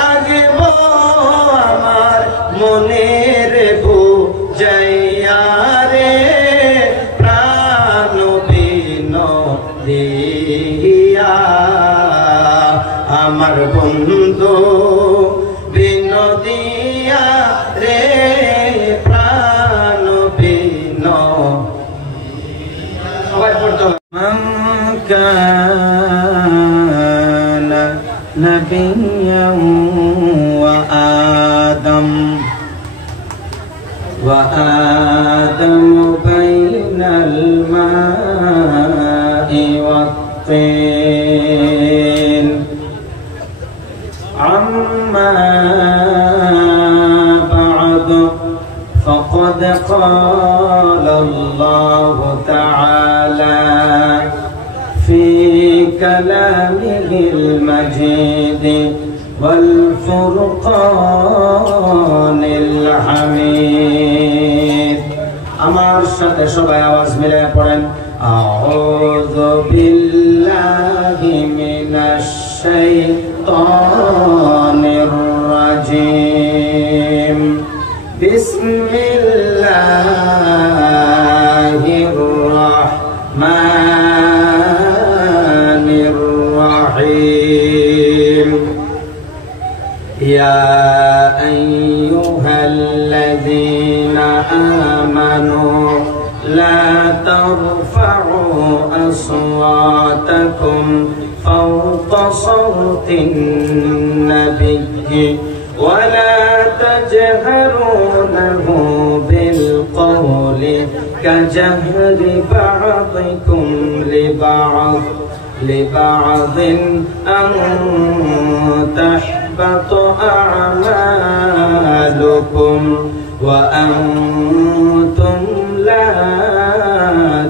রাখবো আমার মনের বুঝাইয়া রে প্রাণ বিনোদিয়া আমার বন্ধু বিনোদিয়া রে প্রাণ বিনোদিয়া সবাই পড়তে হবে كان نبيا وآدم بين الماء والطين عما بعد فقد قال الله تعالى في كلامه المجيد والفرقان الحميد আমার সাথে সবাই আওয়াজ মিলিয়ে পড়েন আউযু বিল্লাহি মিনাশ শাইতানির রাজিম বিসমিল্লাহির রাহমানির রহিম يا أيها الذين آمنوا لا ترفعوا أصواتكم فوق صوت النبي ولا تجهروا له بالقول كجهر بعضكم لبعض أن تحبط أعمالكم وأنتم لا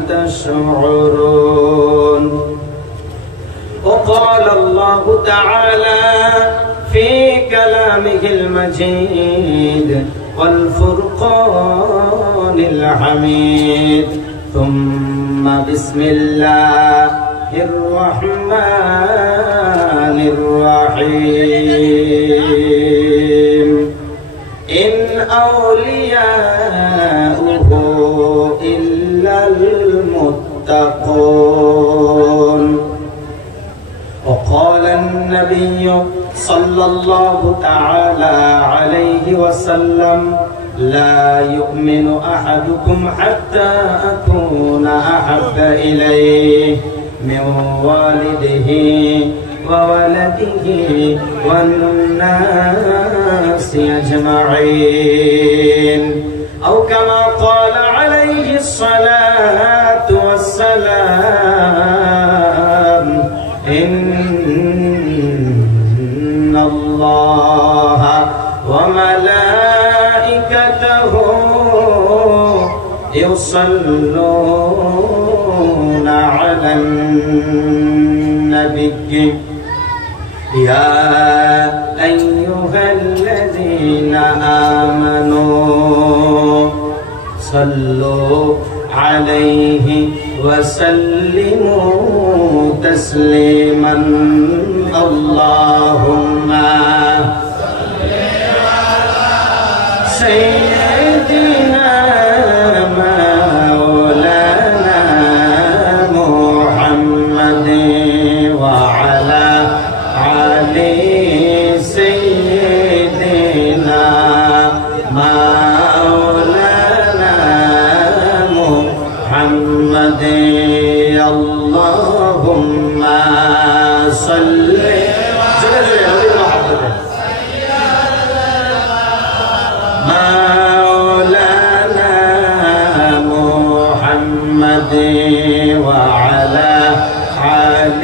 تشعرون وقال الله تعالى في كلامه المجيد والفرقان الحميد ثم بسم الله الرحمن الرحيم إن أولياؤه إلا المتقون وقال النبي صلى الله تعالى عليه وسلم لا يؤمن أحدكم حتى أكون أحب إليه من والده وولده والناس أجمعين أو كما قال عليه الصلاة والسلام إن الله وملائكته يصلون على النبي يا أيها الذين آمنوا صلوا عليه وسلموا تسليما اللهم صل على سيدنا مولانا محمد وعلى آل سيدنا مولانا محمد اللهم صل مولانا محمد وعلى آل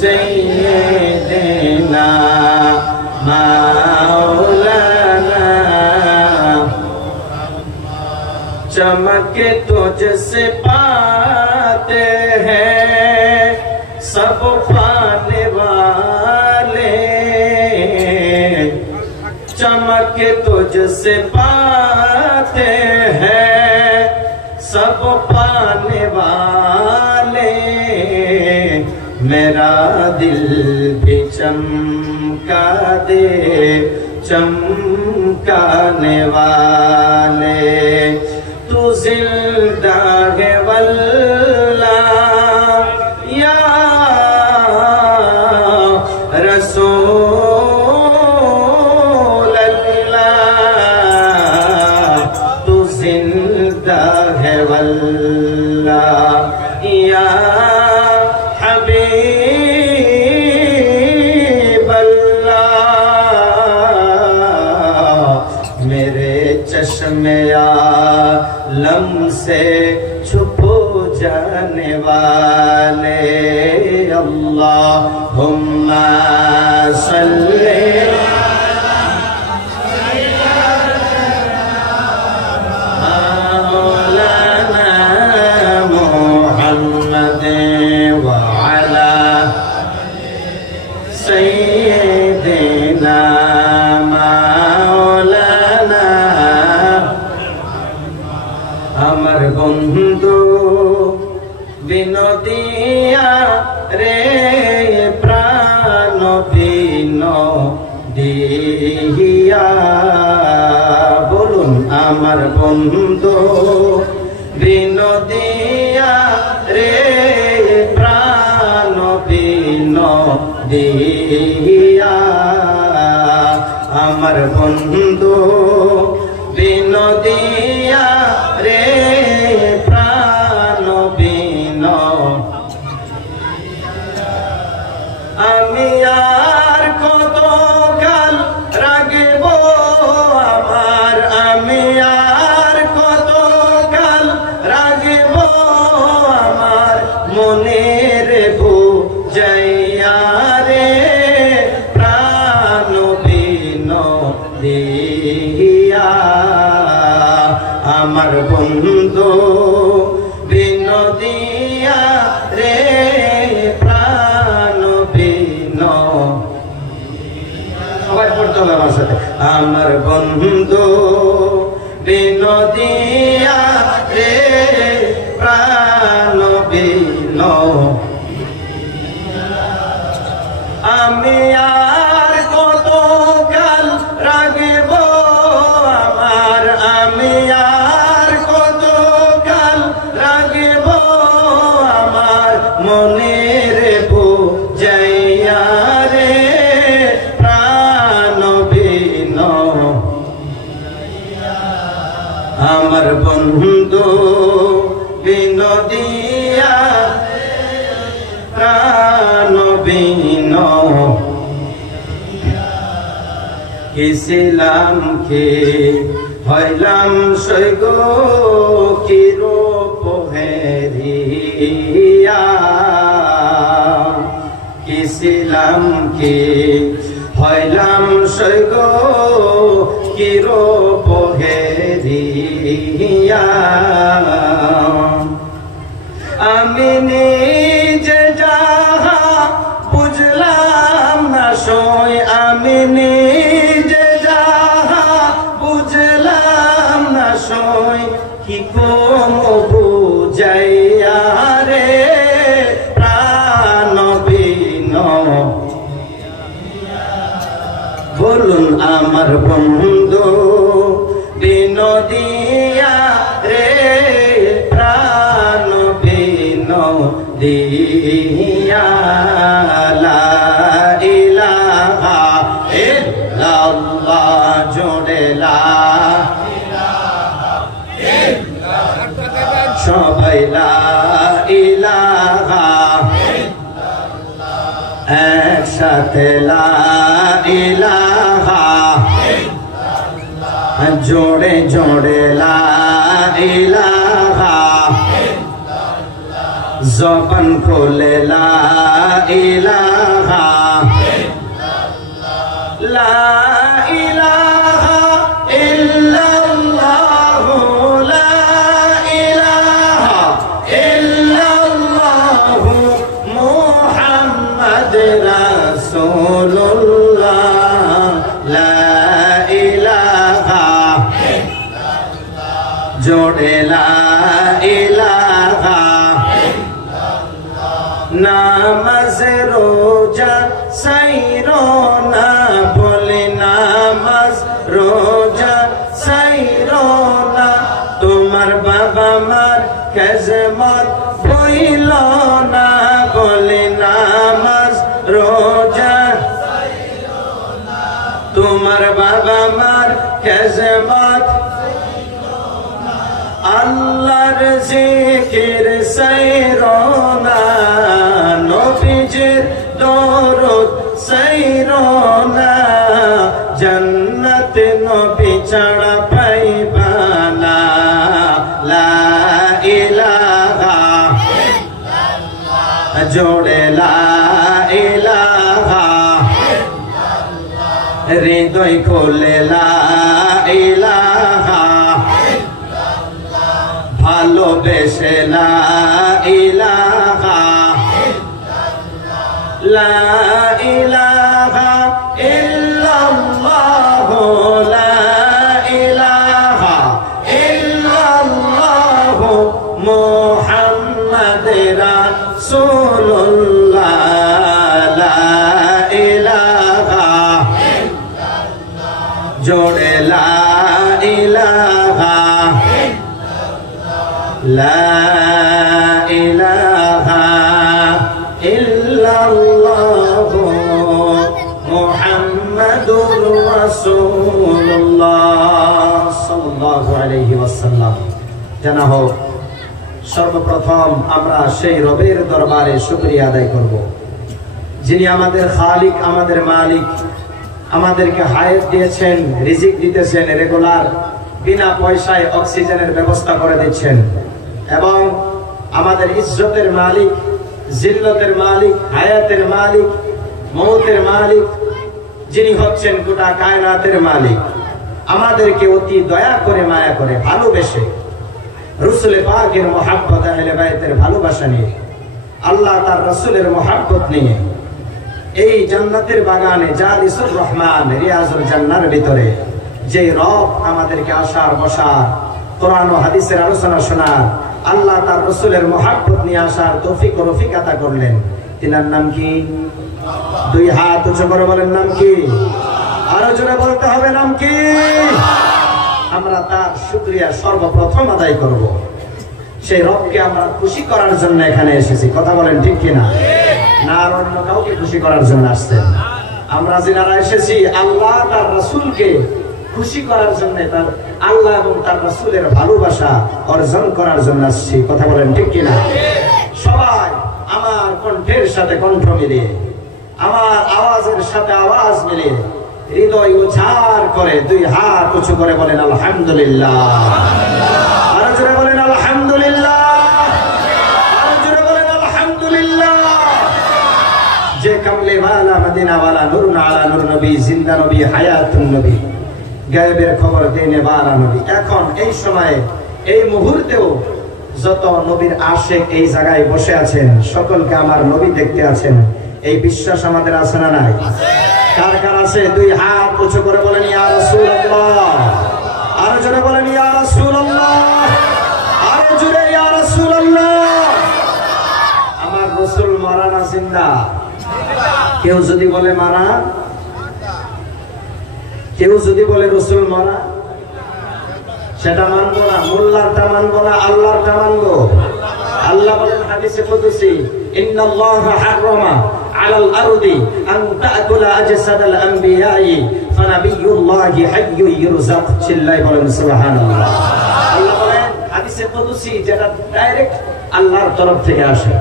سيدنا مولانا चमक तुझसे पाते हैं सब पाने वाले चमक तुझसे पाते हैं सब पाने वाले मेरा दिल भी चमक चमका दे चमकाने वाले, तू जिंदा है वल्लाह या रसूल अल्लाह, तू जिंदा है वल्लाह या हबीब अल्लाह, मेरे चश्मे आलम से छुपो जाने वाले, अल्लाहुम्मा सल्ली मौलाना मुहम्मद व अला सय्यिदिना मौलाना। আমার বন্ধু বিনোদিয়া রে প্রাণ বিনোদিয়া, বলুন আমার বন্ধু বিনোদিয়া রে প্রাণ বিনোদিয়া, আমার বন্ধু বিনোদিয়া রে প্রাণ বিনোদিয়া। আমি আর কত কাল রাগব আমার, আমি আর কত কাল রাগব আমার মনের বুঝাইয়া রে প্রাণ বিনোদিয়া, আমার বন্ধু বিনোদিয়া রে প্রাণ বিনোদিয়া। সবাই পড়তে হবে আমার সাথে, আমার বন্ধু বিনোদিয়া রে প্রাণ বিনোদিয়া। আমি আর কত কাল রাগব আমার, আমি আর কত কাল রাগব আমার মনের বুঝাইয়া রে প্রাণ বিনোদিয়া, আমার বন্ধু বিনোদিয়া প্রাণ বিনোদিয়া। ইসলাম কে হইলাম সৈগ কিরূপ হেরিয়া, ইসলাম কে হইলাম সৈগ কিরূপ হেরিয়া। আমি নিজে যাহা বুঝলাম না সই, আমি নিজে যাহা বুঝলাম না সই, কি কম বুঝাইয়া রে প্রাণ বিনোদিয়া, বলুন আমার বন্ধু বিনোদিয়া রে প্রাণ বিনোদিয়া। লা ইলাহা ইল্লাল্লাহ জোড়ে লা ইলাহা ইল্লাল্লাহ, সবাই লা ইলাহা ইল্লাল্লাহ, একসাথে লা ইলাহা ইল্লাল্লাহ, জোড়ে জোড়ে লা ইলাহা ইল্লাল্লাহ, জবান খোলে লা ইলাহা ইল্লাল্লাহ, লা ইলাহা ইল্লাল্লাহ, লা ইলাহা ইল্লাল্লাহ, মুহাম্মদ রাসূলুল্লাহ, লা ইলাহা ইল্লাল্লাহ, জোড়ে লা ইলাহা ইল্লাল্লাহ, নামাজ রোজা সাইরো না তোমার বাবা মার খেজমত আল্লাহর জিকির সাইরনা নবীজির দরুদ সাইরনা জান্নাত নবী ছাড়া পাইবা না লা ইলাহা ইল্লাল্লাহ জোড়ে লা ইলাহা ইল্লাল্লাহ হৃদয় খোলে লা ইলাহা ভালোবেসে লা ইলাহা লা ইলাহা ইল্লাল্লাহ লা ইলাহা ইল্লাল্লাহ মুহাম্মাদুর রাসূলুল্লাহ লা ইলাহা ইল্লাল্লাহ জোড়ে লা ইলাহা লা ইলাহা ইল্লাল্লাহ মুহাম্মাদুর রাসূলুল্লাহ সাল্লাল্লাহু আলাইহি ওয়াসাল্লাম। জানা হোক সর্বপ্রথম আমরা সেই রবের দরবারে শুকরিয়া আদায় করব যিনি আমাদের খালিক, আমাদের মালিক, আমাদেরকে হায়াত দিয়েছেন, রিজিক দিতেছেন রেগুলার, বিনা পয়সায় অক্সিজেনের ব্যবস্থা করে দিচ্ছেন, এবং আমাদের ইজ্জতের মালিক, জিল্লতের মালিক, হায়াতের মালিক, মৌতের মালিক, যিনি হচ্ছেন গোটা কায়নাতের মালিক। আমাদেরকে অতি দয়া করে, মায়া করে, ভালোবেসে রসুল পাকের মহাব্বত, আহলে বাইতের ভালোবাসা নিয়ে, আল্লাহ তার রসুলের মহাব্বত নিয়ে এই জান্নাতের বাগানে জালিসুর রহমান রিয়াজুল জান্নার ভিতরে যে রব আমাদেরকে আসার বসার, কোরআন ও হাদিসের আলোচনা শোনার, আল্লাহ তার রসুলের মহাব্বত নিয়ে আসার তৌফিক ও রফিকাতা করলেন, তিনার নাম কি? দুই হাত উঁচু করে বলেন নাম কি? আরো জোরে বলতে হবে নাম কি? আমরা তার শুকরিয়া সর্বপ্রথম আদায় করব। সেই রবকে আমরা খুশি করার জন্য এখানে এসেছি, কথা বলেন ঠিক কিনা? না আর অন্য কাউকে খুশি করার জন্য আসছেন? আমরা যারা এসেছি আল্লাহ তার রাসূলকে খুশি করার জন্য, তার আল্লাহ এবং তার রাসূলের ভালোবাসা অর্জন করার জন্য আসছি, কথা বলেন ঠিক কিনা? সবাই আমার কণ্ঠের সাথে কণ্ঠ মিলিয়ে, আমার আওয়াজের সাথে আওয়াজ মিলিয়ে হৃদয় উচ্চার করে দুই হাত উঁচু করে বলেন আলহামদুলিল্লাহ। আরো জোরে বলেন আলহামদুলিল্লাহ। আরো জোরে বলেন আলহামদুলিল্লাহ। যে কামলে ওয়ালা মদিনা ওয়ালা নূরুন আলা নূর নবী, জিন্দা নবী, হায়াতুন নবী, গায়েবের খবর দেনে ওয়ালা নবী। এখন এই সময়ে, এই মুহূর্তেও যত নবীর আশিক এই জায়গায় বসে আছেন, সকলকে আমার নবী দেখতে আছেন, এই বিশ্বাস আমাদের আছে না নাই? কার কার আছে? দুই হাত উঁচু করে বলেন ইয়া রাসূলুল্লাহ। আরো জোরে বলেন ইয়া রাসূলুল্লাহ। আরো জোরে ইয়া রাসূলুল্লাহ। আমার রাসূল মারা না জিন্দা? কেউ যদি বলে মারা, কেউ যদি বলে রাসূল মারা, সেটা মানবো না। মোল্লারটা মানবো না, আল্লাহরটা মানবো। আল্লাহ বলেন হাদিসে কুদসি, ইন্নাল্লাহা হারামা আলাল আরদি আন তাকুলা আজসাদাল আমবিয়াই ফানাবিয়ুল্লাহি হাইয়্যুন ইরযাক। চিল্লায় বলেন সুবহানাল্লাহ। আল্লাহ বলেন হাদিসে কুদসি, যেটা ডাইরেক্ট আল্লাহর তরফ থেকে আসে,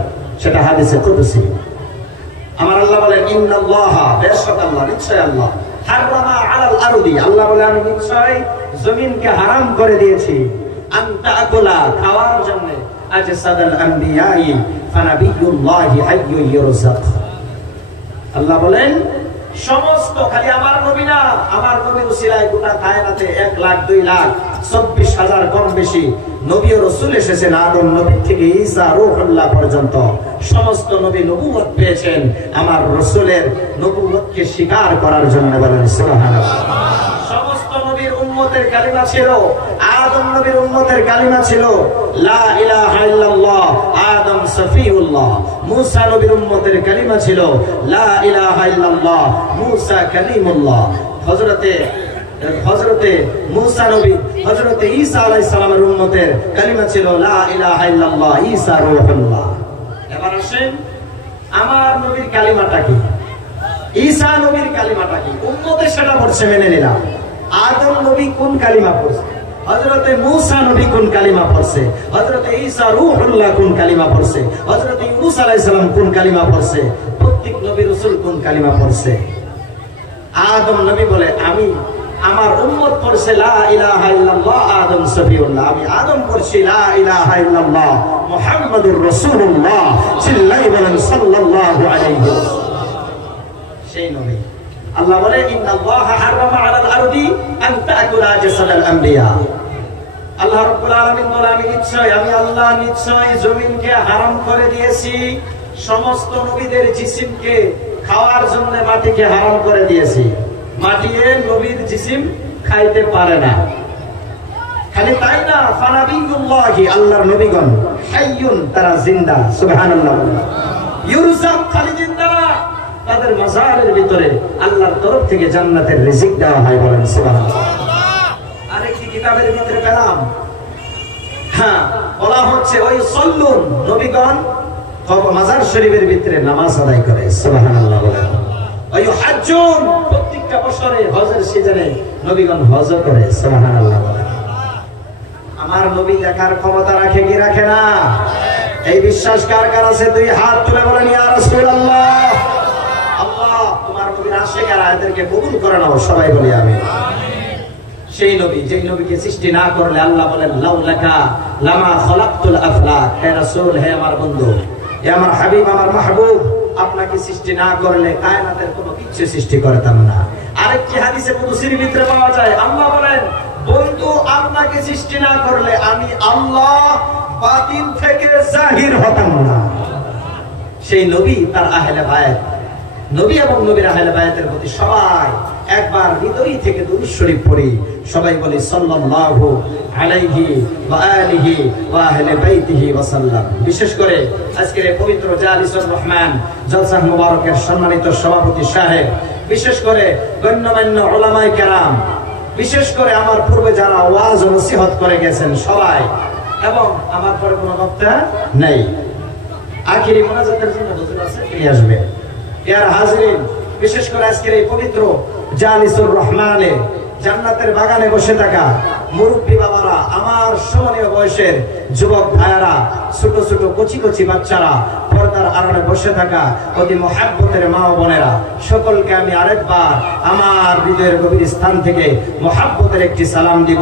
সেটা হাদিসে কুদসি। আমার আল্লাহ বলেন ইন্নাল্লাহা, বেশক আল্লাহ, নিশ্চয় আল্লাহ, হারামা আলাল আরদি, আল্লাহ বলেন আমি নিশ্চয় জমিনকে হারাম করে দিয়েছি, আন তাকুলা, খাওয়ার জন্য, আজসাদাল আমবিয়াই ফানাবিয়ুল্লাহি হাইয়্যুন ইরযাক। আল্লাহ বলেন সমস্ত, খালি আমার নবী না, আমার নবীর উসিলায় গোটা কায়নাতে 1 লাখ 2 লাখ 24,000 কম বেশি নবী ও রাসূল এসেছেন। আদম নবী থেকে ঈসা রূহুল্লাহ পর্যন্ত সমস্ত নবী নবুয়ত পেয়েছেন আমার রাসূলের নবুয়তকে স্বীকার করার জন্য। বলেন সুবহানাল্লাহ। সমস্ত নবীর উম্মতের কালিমা ছিল, আদম নবীর উম্মতের কালিমা ছিল লা ইলাহা ইল্লাল্লাহ, আদম সফিউল্লাহ। মূসা নবীর উম্মতের কালিমা ছিল লা ইলাহা ইল্লাল্লাহ, মূসা কালিমুল্লাহ। হযরতে মূসা নবী, হযরতে ঈসা আলাইহিস সালামের উম্মতের কালিমা ছিল লা ইলাহা ইল্লাল্লাহ, ঈসা রূহুল্লাহ। এবার আসেন আমার নবীর কালিমাটা কি? ঈসা ঈসা নবীর কালিমাটা কি, উম্মতে সেটা পড়ছে মেনে নিলাম। আদম নবী কোন কালিমা পড়ছে, হযরতে মূসা নবী কোন কালিমা পড়ছে, হযরতে ঈসা রূহুল্লাহ কোন কালিমা পড়ছে, হযরতে ইউনূস আলাইহিস সালাম কোন কালিমা পড়ছে, প্রত্যেক নবী রাসূল কোন কালিমা পড়ছে। আদম নবী বলে আমি আমার উম্মত পড়ছে লা ইলাহা ইল্লাল্লাহ আদম সফিউল্লাহ, আমি আদম পড়ছি লা ইলাহা ইল্লাল্লাহ মুহাম্মাদুর রাসূলুল্লাহ চিল্লাই বলেন সাল্লাল্লাহু আলাইহি ওয়াসাল্লাম। সেই নবী আল্লাহ বলে ইন্নাল্লাহা হারামা আলাল আরদি আন তাকুলা জাসাদাল আমবিয়া। আল্লাহ রাব্বুল আলামিন বলে আমি আল্লাহ নিশ্চয় জমিনকে হারাম করে দিয়েছি, সমস্ত নবীদের জিসিমকে খাওয়ার জন্য মাটিকে হারাম করে দিয়েছি। মাটিয়ে নবীর জিসিম খাইতে পারে না। খালি তাই না, ফানাবিয়ুল্লাহি আল্লাহর নবীগণ হাইয়ুন তারা জিন্দা, সুবহানাল্লাহ। ইউরজাক খালি জিন্দা না, তাদের মাজারের ভিতরে আল্লাহর তরফ থেকে জান্নাতের রিজিক দেওয়া হয়, বলেন সুবহানাল্লাহ। আরেকটি কিতাবের ভিতরে পেলাম, হ্যাঁ বলা হচ্ছে ওই সল্লুন নবীগণ মাজার শরীফের ভিতরে নামাজ আদায় করে, সুবহানাল্লাহ বলেন। ওই হজ্জুন প্রত্যেকটা বছরে হজের সিজনে নবীগণ হজ করে, সুবহানাল্লাহ বলেন। আমার নবী দেখার ক্ষমতা রাখে কি রাখে না? এই বিশ্বাস কার কার আছে? দুই হাত তুলে বলেন ইয়া রাসূলুল্লাহ। আল্লাহ তোমার নবীর আশিকারা এদেরকে কবুল করে নাও, সবাই বলি আমিন। সেই নবী যেই নবীকে সৃষ্টি না করলে আল্লাহ বলেন লাউলাকা লামা খলাকতুল আফলাক, হে রাসূল, হে আমার বন্ধু, হে আমার হাবিব, আমার মাহবুব, আপনাকে সৃষ্টি না করলে কায়নাতের কোনো কিছু সৃষ্টি করতাম না। আরেকটি হাদিসে কুদসির ভিতরে পাওয়া যায় আল্লাহ বলেন বন্ধু আপনাকে সৃষ্টি না করলে আমি আল্লাহ বাতিন থেকে জাহির হতাম না। সেই নবী তার আহলে বায়াত, নবী এবং নবীর আহলে বায়াতের প্রতি সবাই একবার হৃদয় থেকে দুরূদ শরীফ পড়ি, সবাই বলি সাল্লাল্লাহু আলাইহি ওয়া আলিহি ওয়া আহলে বাইতিহি ওয়া সাল্লাম। বিশেষ করে আজকের এই পবিত্র জালিসুর রহমান জলসা মুবারকের সম্মানিত সভাপতি সাহেব, বিশেষ করে গণ্যমান্য উলামায়ে কেরাম, বিশেষ করে আমার পূর্বে যারা ওয়াজ ও নসিহত করে গেছেন সবাই, এবং আমার পরে কোনো বক্তা নেই, আখিরি মুনাজাতের জন্য হুজুর আছে, তিনি আসবে। ইয়ার হাজিরিন, বিশেষ করে আজকের এই পবিত্র জালিসুর রহমানে জান্নাতের বাগানে বসে থাকা মুরব্বী বাবারা, আমার সমনীয় বয়সের যুবক ভাইয়ারা, ছোট ছোট কচি কচি বাচ্চারা, পর্দার আড়ালে বসে থাকা অতি মহাব্বতের মা ও বোনেরা, সকলকে আমি আরেকবার আমার হৃদয়ের গভীর স্থান থেকে মহাব্বতের একটি সালাম দিব।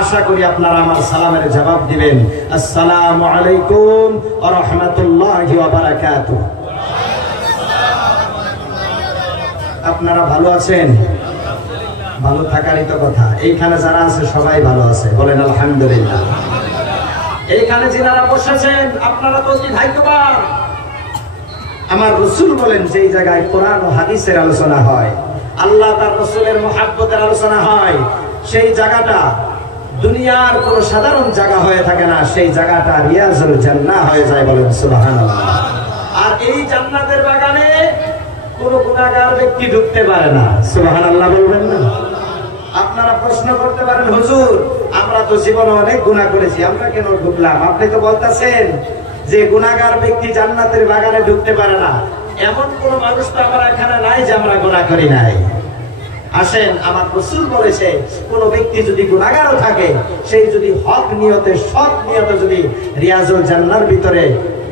আশা করি আপনারা আমার সালামের জবাব দিবেন। আসসালামু আলাইকুম ওয়া রাহমাতুল্লাহি ওয়া বারাকাতুহু। আপনারা ভালো আছেন? ভালো থাকারই তো কথা। এইখানে যারা আছে সবাই ভালো আছে, বলেন আলহামদুলিল্লাহ। এইখানে যারা বসেছেন আপনারা তো অতি ভাগ্যবান। আমার রাসূল বলেন যেই জায়গায় কোরআন ও হাদিসের আলোচনা হয়, আল্লাহ তার রাসূলের মুহাব্বতের আলোচনা হয়, সেই জায়গাটা দুনিয়ার কোন সাধারণ জায়গা হয়ে থাকে না, সেই জায়গাটা রিয়াজুল জান্নাহ হয়ে যায়, বলেন সুবহানাল্লাহ। আর এই জান্নাতের বাগানে কোন গুনাহগার ব্যক্তি ঢুকতে পারে না, সুবহানাল্লাহ বলবেন না? আপনারা প্রশ্ন করতে পারেন হুজুর আমরা তো জীবনে অনেক গুনাহ করেছি, আমরা কেন ঢুকলাম? আপনি তো বলতেছেন যে গুনাহগার ব্যক্তি জান্নাতের বাগানে ঢুকতে পারে না। এমন কোন মানুষ তো আমরা এখানে নাই যে আমরা গুনাহ করি নাই। আসেন, আমার রাসূল বলেছে কোন ব্যক্তি যদি গুনাহগারও থাকে, সেই যদি হক নিয়তে সৎ নিয়তে যদি রিয়াজুল জান্নাহর ভিতরে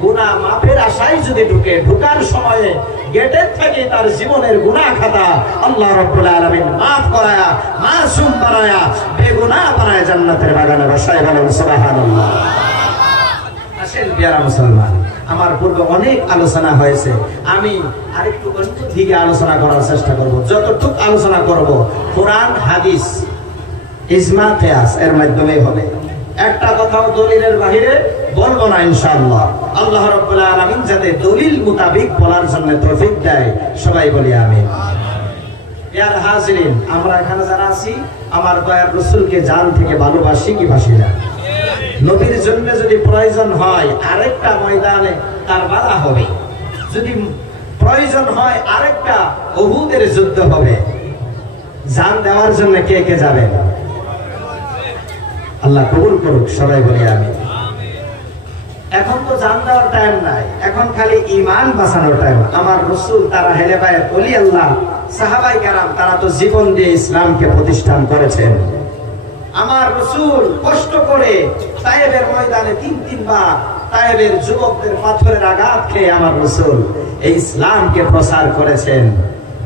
গুনাহ মাফের আশায় যদি ঢুকে, ঢোকার সময়ে গেটের থেকে তার জীবনের গুনাহ খাতা আল্লাহ রাব্বুল আলামিন মাফ করায়া, মাসুম বানায়া, বেগুনাহ বানায়া জান্নাতের বাগানে বসায়, বলেন সুবহানাল্লাহ। আসেন প্রিয় মুসলমান, আমার পূর্বে অনেক আলোচনা হয়েছে, আমি আরেকটু কষ্ট থেকে আলোচনা করার চেষ্টা করব। যতটুকু আলোচনা করব কোরআন হাদিস ইজমা কিয়াস এর মাধ্যমে হবে। একটা কথাও দলিলের বাহিরে বলবো না ইনশাআল্লাহ। আল্লাহ রাব্বুল আলামিন যাতে দলিল মোতাবেক বলার জন্য তৌফিক দেয়, সবাই বলি আমিন। ইয়ার হাজিরিন, আমরা এখানে যারা আছি আমার দয়ার রাসূলকে জান থেকে ভালোবাসি কি বাসি না? নবীর জন্য যদি প্রয়োজন হয় আরেকটা ময়দানে কারবালা হবে, যদি প্রয়োজন হয় আরেকটা উহুদের যুদ্ধ হবে, জান দেওয়ার জন্য কে কে যাবেন? আল্লাহ কবুল করুক, সবাই বলি আমিন। এখন তো জান দেওয়ার টাইম নাই, এখন খালি ঈমান বাঁচানোর টাইম। আমার রাসূল তারা হেলে বায়ে ওলি আল্লাহ সাহাবায়ে কেরাম তারা তো জীবন দিয়ে ইসলামকে প্রতিষ্ঠান করেছেন। আমার রাসূল কষ্ট করে তায়েবের ময়দানে 3 বার তায়েবের যুবকদের পাথরের আঘাত খেয়ে আমার রাসূল এই ইসলামকে প্রচার করেছেন।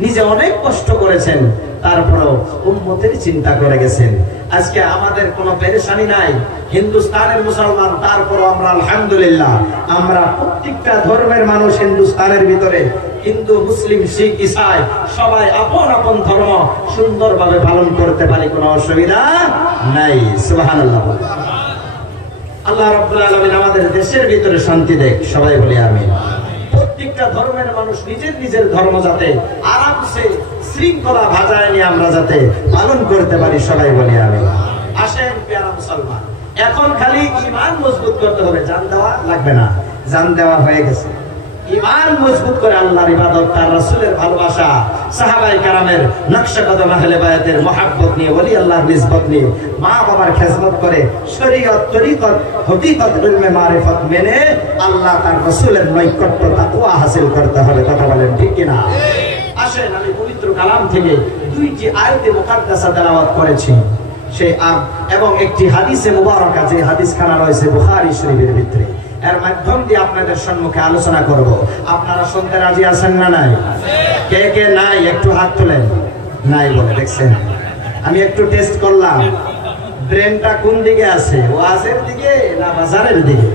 নিজে অনেক কষ্ট করেছেন, তারপরেও উম্মতের চিন্তা করে গেছেন। আজকে আমাদের কোনো পেরেশানি নাই, হিন্দুস্তানের মুসলমান, তারপরও আমরা আলহামদুলিল্লাহ আমরা প্রত্যেকটা ধর্মের মানুষ হিন্দুস্তানের ভিতরে, হিন্দু, মুসলিম, শিখ, ঈসাই সবাই আপন আপন ধর্ম সুন্দরভাবে পালন করতে পারি, কোনো অসুবিধা নাই। সুবহানাল্লাহ। আল্লাহ রাব্বুল আলামিন আমাদের দেশের ভিতরে শান্তি দেখ, সবাই বলি আমিন। প্রত্যেকটা ধর্মের মানুষ নিজের নিজের ধর্ম যাতে আরামসে শৃঙ্খলা ভাজায় নিয়ে আমরা যাতে পালন করতে পারি, সবাই বলি আমিন। আসেন প্রিয় মুসলমান, এখন খালি ঈমান মজবুত করতে হবে, জান দেওয়া লাগবে না, জান দেওয়া হয়ে গেছে। ঈমান মজবুত করে আল্লাহর ইবাদত, তার রাসূলের ভালোবাসা, সাহাবায়ে কেরামের নকশা কদম, আহলে বায়াতের মহব্বত নিয়ে, ওলি আল্লাহর নিসবত নিয়ে, মা বাবার খেদমত করে, শরীয়ত, তরিকত, হকিকত, ইলমে মারিফত মেনে আল্লাহ তার রাসূলের নৈকট্য, তাকওয়া হাসিল করতে হবে। কথা বলেন ঠিক কি না? আসেন আমি পবিত্র কালাম থেকে 2টি আয়াতে মুকাদ্দাসা তেলাওয়াত করেছি, সেই এবং একটি হাদিসে মুবারাকা, যে হাদিসখানা রয়েছে বুখারী শরীফের ভিতরে, এর মাধ্যম দিয়ে আপনাদের সম্মুখে আলোচনা করব। আপনারা শুনতে রাজি আছেন না নাই? কে কে নাই একটু হাত তোলেন। নাই বলে দেখছেন, আমি একটু টেস্ট করলাম ব্রেনটা কোন দিকে আছে, ওয়াজের দিকে না বাজারের দিকে।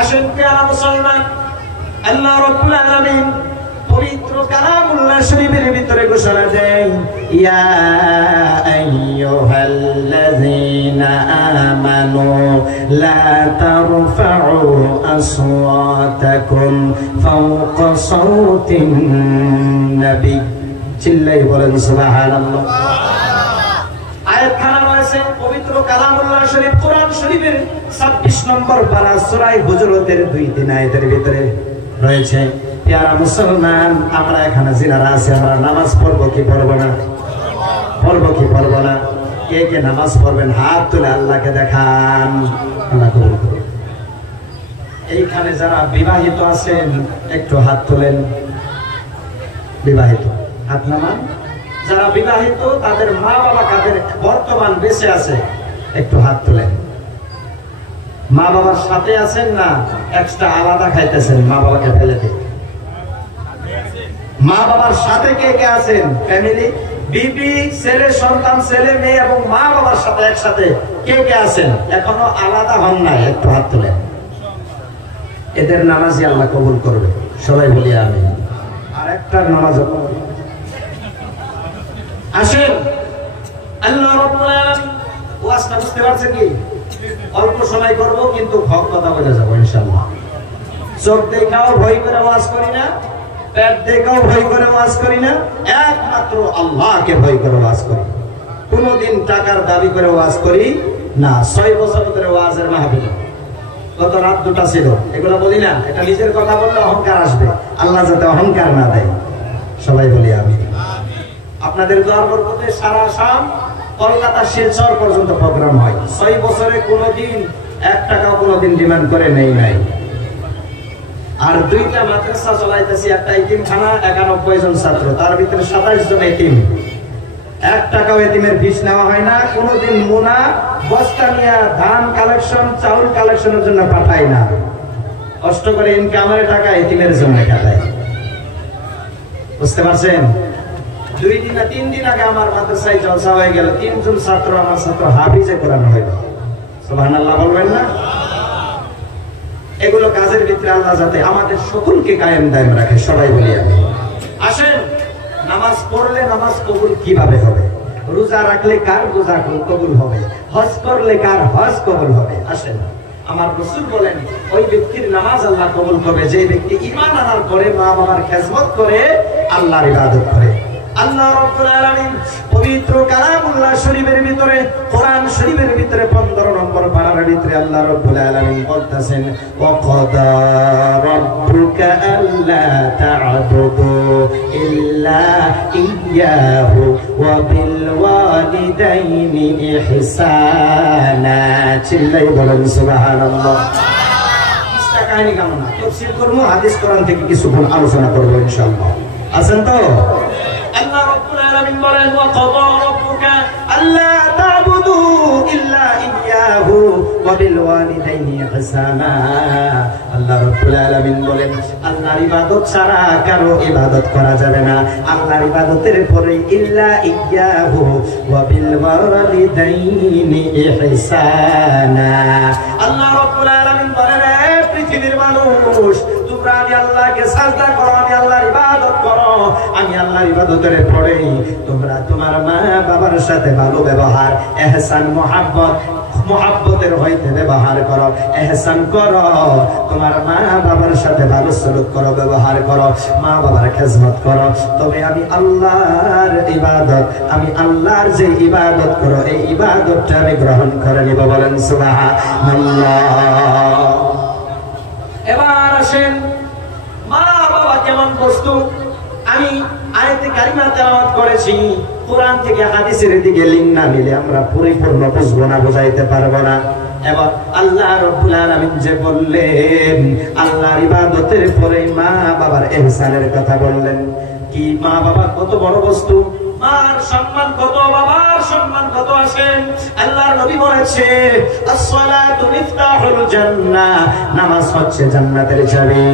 আসেন প্রিয় মুসলমান, আল্লাহ রাব্বুল আলামিন পবিত্র কালামুল্লাহ শরীফের ভিতরে ঘোষণা দেন, ইয়া আইয়ুহাল্লাযীনা আমানু লা তারফাউ আসওয়াতাকুম ফাওকা সাওতিন নবী। চিল্লাই বলেন সুবহানাল্লাহ। আয়াতখানা রয়েছে পবিত্র কালামুল্লাহ শরীফ, কোরআন শরীফের 26 নম্বর পারা সূরা হুজুরাতের 2-3 আয়াতের ভিতরে রয়েছে। প্রিয় মুসলমান, আমরা এখানে যারা আছি, আমরা নামাজ পড়বো কি পড়বো না? পড়বো কি পড়বো না? কে কে নামাজ পড়বেন হাত তুলে আল্লাহকে দেখান। আল্লাহ কবুল করুন। এইখানে যারা বিবাহিত আছেন একটু হাত তোলেন। বিবাহিত হাত নামান। যারা বিবাহিত তাদের মা বাবা কাদের বর্তমান বেঁচে আছে একটু হাত তোলেন। মা বাবার সাথে আছেন না এক্সট্রা আলাদা খাইতেছেন মা বাবাকে ফেলে দিয়ে? মা বাবার সাথে কে কে আছেন? ফ্যামিলি, বিবি, ছেলে, সন্তান, ছেলে, মেয়ে এবং মা বাবার সাথে একসাথে কে কে আছেন? এখনো আলাদা হন নাই, একটু হাত তোলেন। এদের নামাজই আল্লাহ কবুল করবে, সবাই বলি আমিন। আর একটা নামাজ আসেন, আল্লাহ রাব্বুল আলামিন ওয়াজটা বুঝতে পারছেন কি? অল্প সময় করব কিন্তু হক কথা বলে যাব ইনশাআল্লাহ। চোখ দেখাও ভয় করে ওয়াজ করি না, পেট দেখাও ভয় করে ওয়াজ করি না, একমাত্র আল্লাহকে ভয় করে ওয়াজ করি। কোনদিন টাকার দাবি করে ওয়াজ করি না। 6 বছর ধরে ওয়াজের মাহফিল, গত রাত 2টা ছিল, এগুলো বলি না। এটা নিজের কথা বললে অহংকার আসবে, আল্লাহ যাতে অহংকার না দেয়, সবাই বলি আমি। আপনাদের দোয়ার বরকতে সারা আসাম, কলকাতা, শিলচর পর্যন্ত প্রোগ্রাম হয়। 6 বছরে কোনোদিন 1 টাকাও কোনোদিন ডিমান্ড করে নেই নাই। আর 2টা মাদ্রাসা চলাইতেছি, একটা এতিমখানা, 91 জন ছাত্র, তার ভিতরে 27 জন এতিম। 1 টাকাও এতিমের ফিস নেওয়া হয় না। কোনোদিন মোনা বস্তা নিয়ে ধান কালেকশন, চাউল কালেকশনের জন্য পাঠাই না। কষ্ট করে ইনকামের টাকা এতিমের জন্য খাটাই। বুঝতে পারছেন? 2 দিন না 3 দিন আগে আমার মাদ্রাসায় জলসা হয়ে গেল। 3 জন ছাত্র, আমার ছাত্র হাফিজে কোরআন হইল। সুবহানাল্লাহ বলবেন না? এগুলো কাজের ভিতরে আল্লাহ যাতে আমাদের সকলকে কায়েম দায়েম রাখে, সবাই বলি আমি। আসেন, নামাজ পড়লে নামাজ কবুল কিভাবে হবে? রোজা রাখলে কার রোজা কবুল হবে? হজ করলে কার হজ কবুল হবে? আসেন, আমার রাসূল বলেন ওই ব্যক্তির নামাজ আল্লাহ কবুল করবে যে ব্যক্তি ঈমান আনার পরে মা বাবার খেদমত করে আল্লাহর ইবাদত করে। আল্লাহ রাব্বুল আলামিন পবিত্র কালামুল্লাহ শরীফের ভিতরে, কোরআন শরীফের ভিতরে 15 নম্বর পারার ভিতরে আল্লাহ রাব্বুল আলামিন বলতেছেন, ওয়া ক্বাদা রাব্বুকা আল্লা তা'বুদু ইল্লা ইয়্যাহু ওয়া বিল ওয়ালিদাইনি ইহসানা। চিল্লাই বলেন সুবহানাল্লাহ। কিসটা কাহিনী কেমন না তাফসীর করব, হাদিস কোরআন থেকে কিছু আলোচনা করব ইনশাআল্লাহ। আছেন তো? আল্লাহ রাব্বুল আলামিন বলেন, ওয়া ক্বাদা রাব্বুকা আল্লা তা'বুদু ইল্লা ইয়্যাহু ওয়া বিল ওয়ালিদাইনি ইহসানা। আল্লাহ রাব্বুল আলামিন বলেন, আল্লাহর ইবাদত ছাড়া কারো ইবাদত করা যাবে না। আল্লাহর ইবাদতের পরে ইল্লা ইয়্যাহু ওয়া বিল ওয়ালিদাইনি ইহসানা। আল্লাহ রাব্বুল আলামিন বলেন, হে পৃথিবীর মানুষ, তোমরা আমি আল্লাহকে সাজদা করো, আমি আল্লাহর ইবাদত করো। আমি আল্লাহর ইবাদতের পরে তোমরা তোমার মা বাবার সাথে ভালো ব্যবহার, ইহসান, মুহাব্বতের হইতে ব্যবহার করো, ইহসান করো। তোমার মা বাবার সাথে ভালো সলুক করো, ব্যবহার করো, মা বাবার খেদমত করো। তবে আমি আল্লাহর ইবাদত, আমি আল্লাহর যে ইবাদত করো, এই ইবাদতটা আমি গ্রহণ করে নিব। বলেন সুবহানাল্লাহ। এবার আসেন, মা বাবা কেমন বস্তু? আমি আয়াতে কারিমা তেলাওয়াত করেছি, কোরআন থেকে হাদিসের দিকে লিঙ্ক না নিলে আমরা পরিপূর্ণ বুঝবো না, বোঝাইতে পারবো না। এবার আল্লাহ রাব্বুল আলামিন যে বললেন, আল্লাহর ইবাদতের পরে মা বাবার ইহসানের কথা বললেন। কি মা বাবা কত বড় বস্তু, মার সম্মান কত, বাবার সম্মান কত। আসেন, আল্লাহর নবী বলেছে, as-salatu মিফতাহুল জান্নাহ, নামাজ হচ্ছে জান্নাতের চাবি।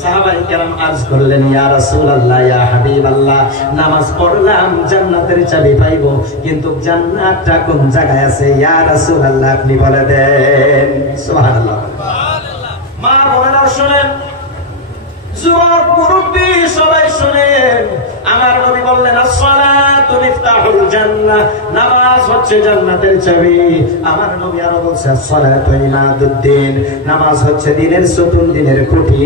সাহাবায়ে কেরাম আরজ করলেন, ইয়া রাসূলুল্লাহ, ইয়া হাবিবাল্লাহ, নামাজ পড়লাম জান্নাতের চাবি পাইবো, কিন্তু জান্নাতটা কোন জায়গায় আছে ইয়া রাসূলুল্লাহ, আপনি বলে দেন। সুবহানাল্লাহ। মা বোনেরা শুনেন, যুবক মুরব্বী সবাই শুনেন, আমার নবী বললেন, as-salatu মিফতাহুল জান্নাহ, নামাজ হচ্ছে জান্নাতের চাবি। আমার নবী আরো বলছে, as-salatu ইমাদুদ্দিন, নামাজ হচ্ছে দ্বীনের সুতুন, দ্বীনের খুঁটি।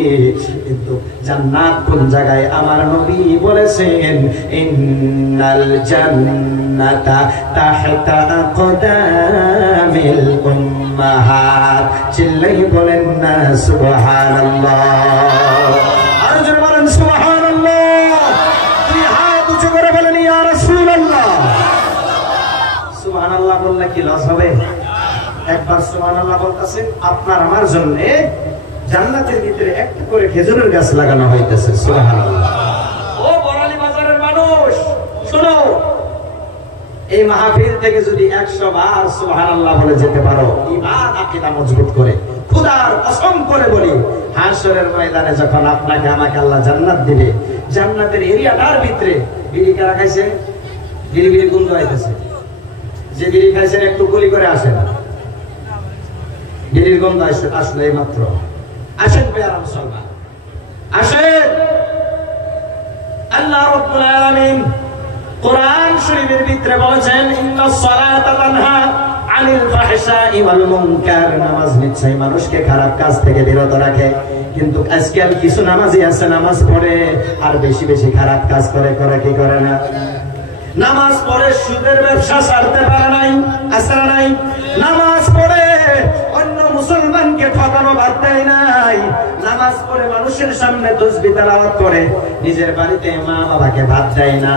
কিন্তু জান্নাত কোন জায়গায়? আমার নবী বলেছেন, ইন্নাল জান্নাতা তাহতা আকদামিল উম্মাহাত। চিল্লাই বলেন না সুবহানাল্লাহ। আর জোরে বলেন সুবহানাল্লাহ। দুই হাত উঁচু করে বলেন, ইয়া রাসূলুল্লাহ। সুবহানাল্লাহ বললে কি লস হবে? একবার সুবহানাল্লাহ বলতেছেন, আপনার আমার জন্য জান্নাতের ভিতরে একটা করে খেজুরের গাছ লাগানো হইতেছে। সুবহানাল্লাহ। ও বড়ালী বাজারের মানুষ শোনো, এই মাহফিল থেকে যদি 100 বার সুবহানাল্লাহ বলে যেতে পারো, ঈমান আকীদা মজবুত করে, খোদার কসম করে বলি, হাশরের ময়দানে যখন আপনাকে আমাকে আল্লাহ জান্নাত দিবে, জান্নাতের এরিয়াটার ভিতরে বিড়ি কারা খাইছে? বিড়ি বিড়ি গন্ধ হইতেছে। যে বিড়ি খাইছেন একটু গুলি করে আসেন, বিড়ির গন্ধ আসলে এই মাত্র। আসেন পেয়ারা মুসলমান, আসেন। আল্লাহ রাব্বুল আলামিন কোরআন শরীফের ভিতরে বলেছেন, ইন্নাস সালাতা তানহা আনিল ফাহশাই ওয়াল মুনকার, নামাজ নিশ্চয়ই মানুষকে খারাপ কাজ থেকে বিরত রাখে। কিন্তু আজকাল কিছু নামাজি আছে, নামাজ পড়ে আর বেশি বেশি খারাপ কাজ করে। কি করে না? নামাজ পড়ে সুদের ব্যবসা ছাড়তে পারে নাই, আছে না নাই? নামাজ পড়ে অন্য মুসলমানকে ঠকানো বাদ দেয় নাই। নামাজ পড়ে মানুষের সামনে তাসবিহ তেলাওয়াত করে, নিজের বাড়িতে মা বাবাকে ভাত দেয় না।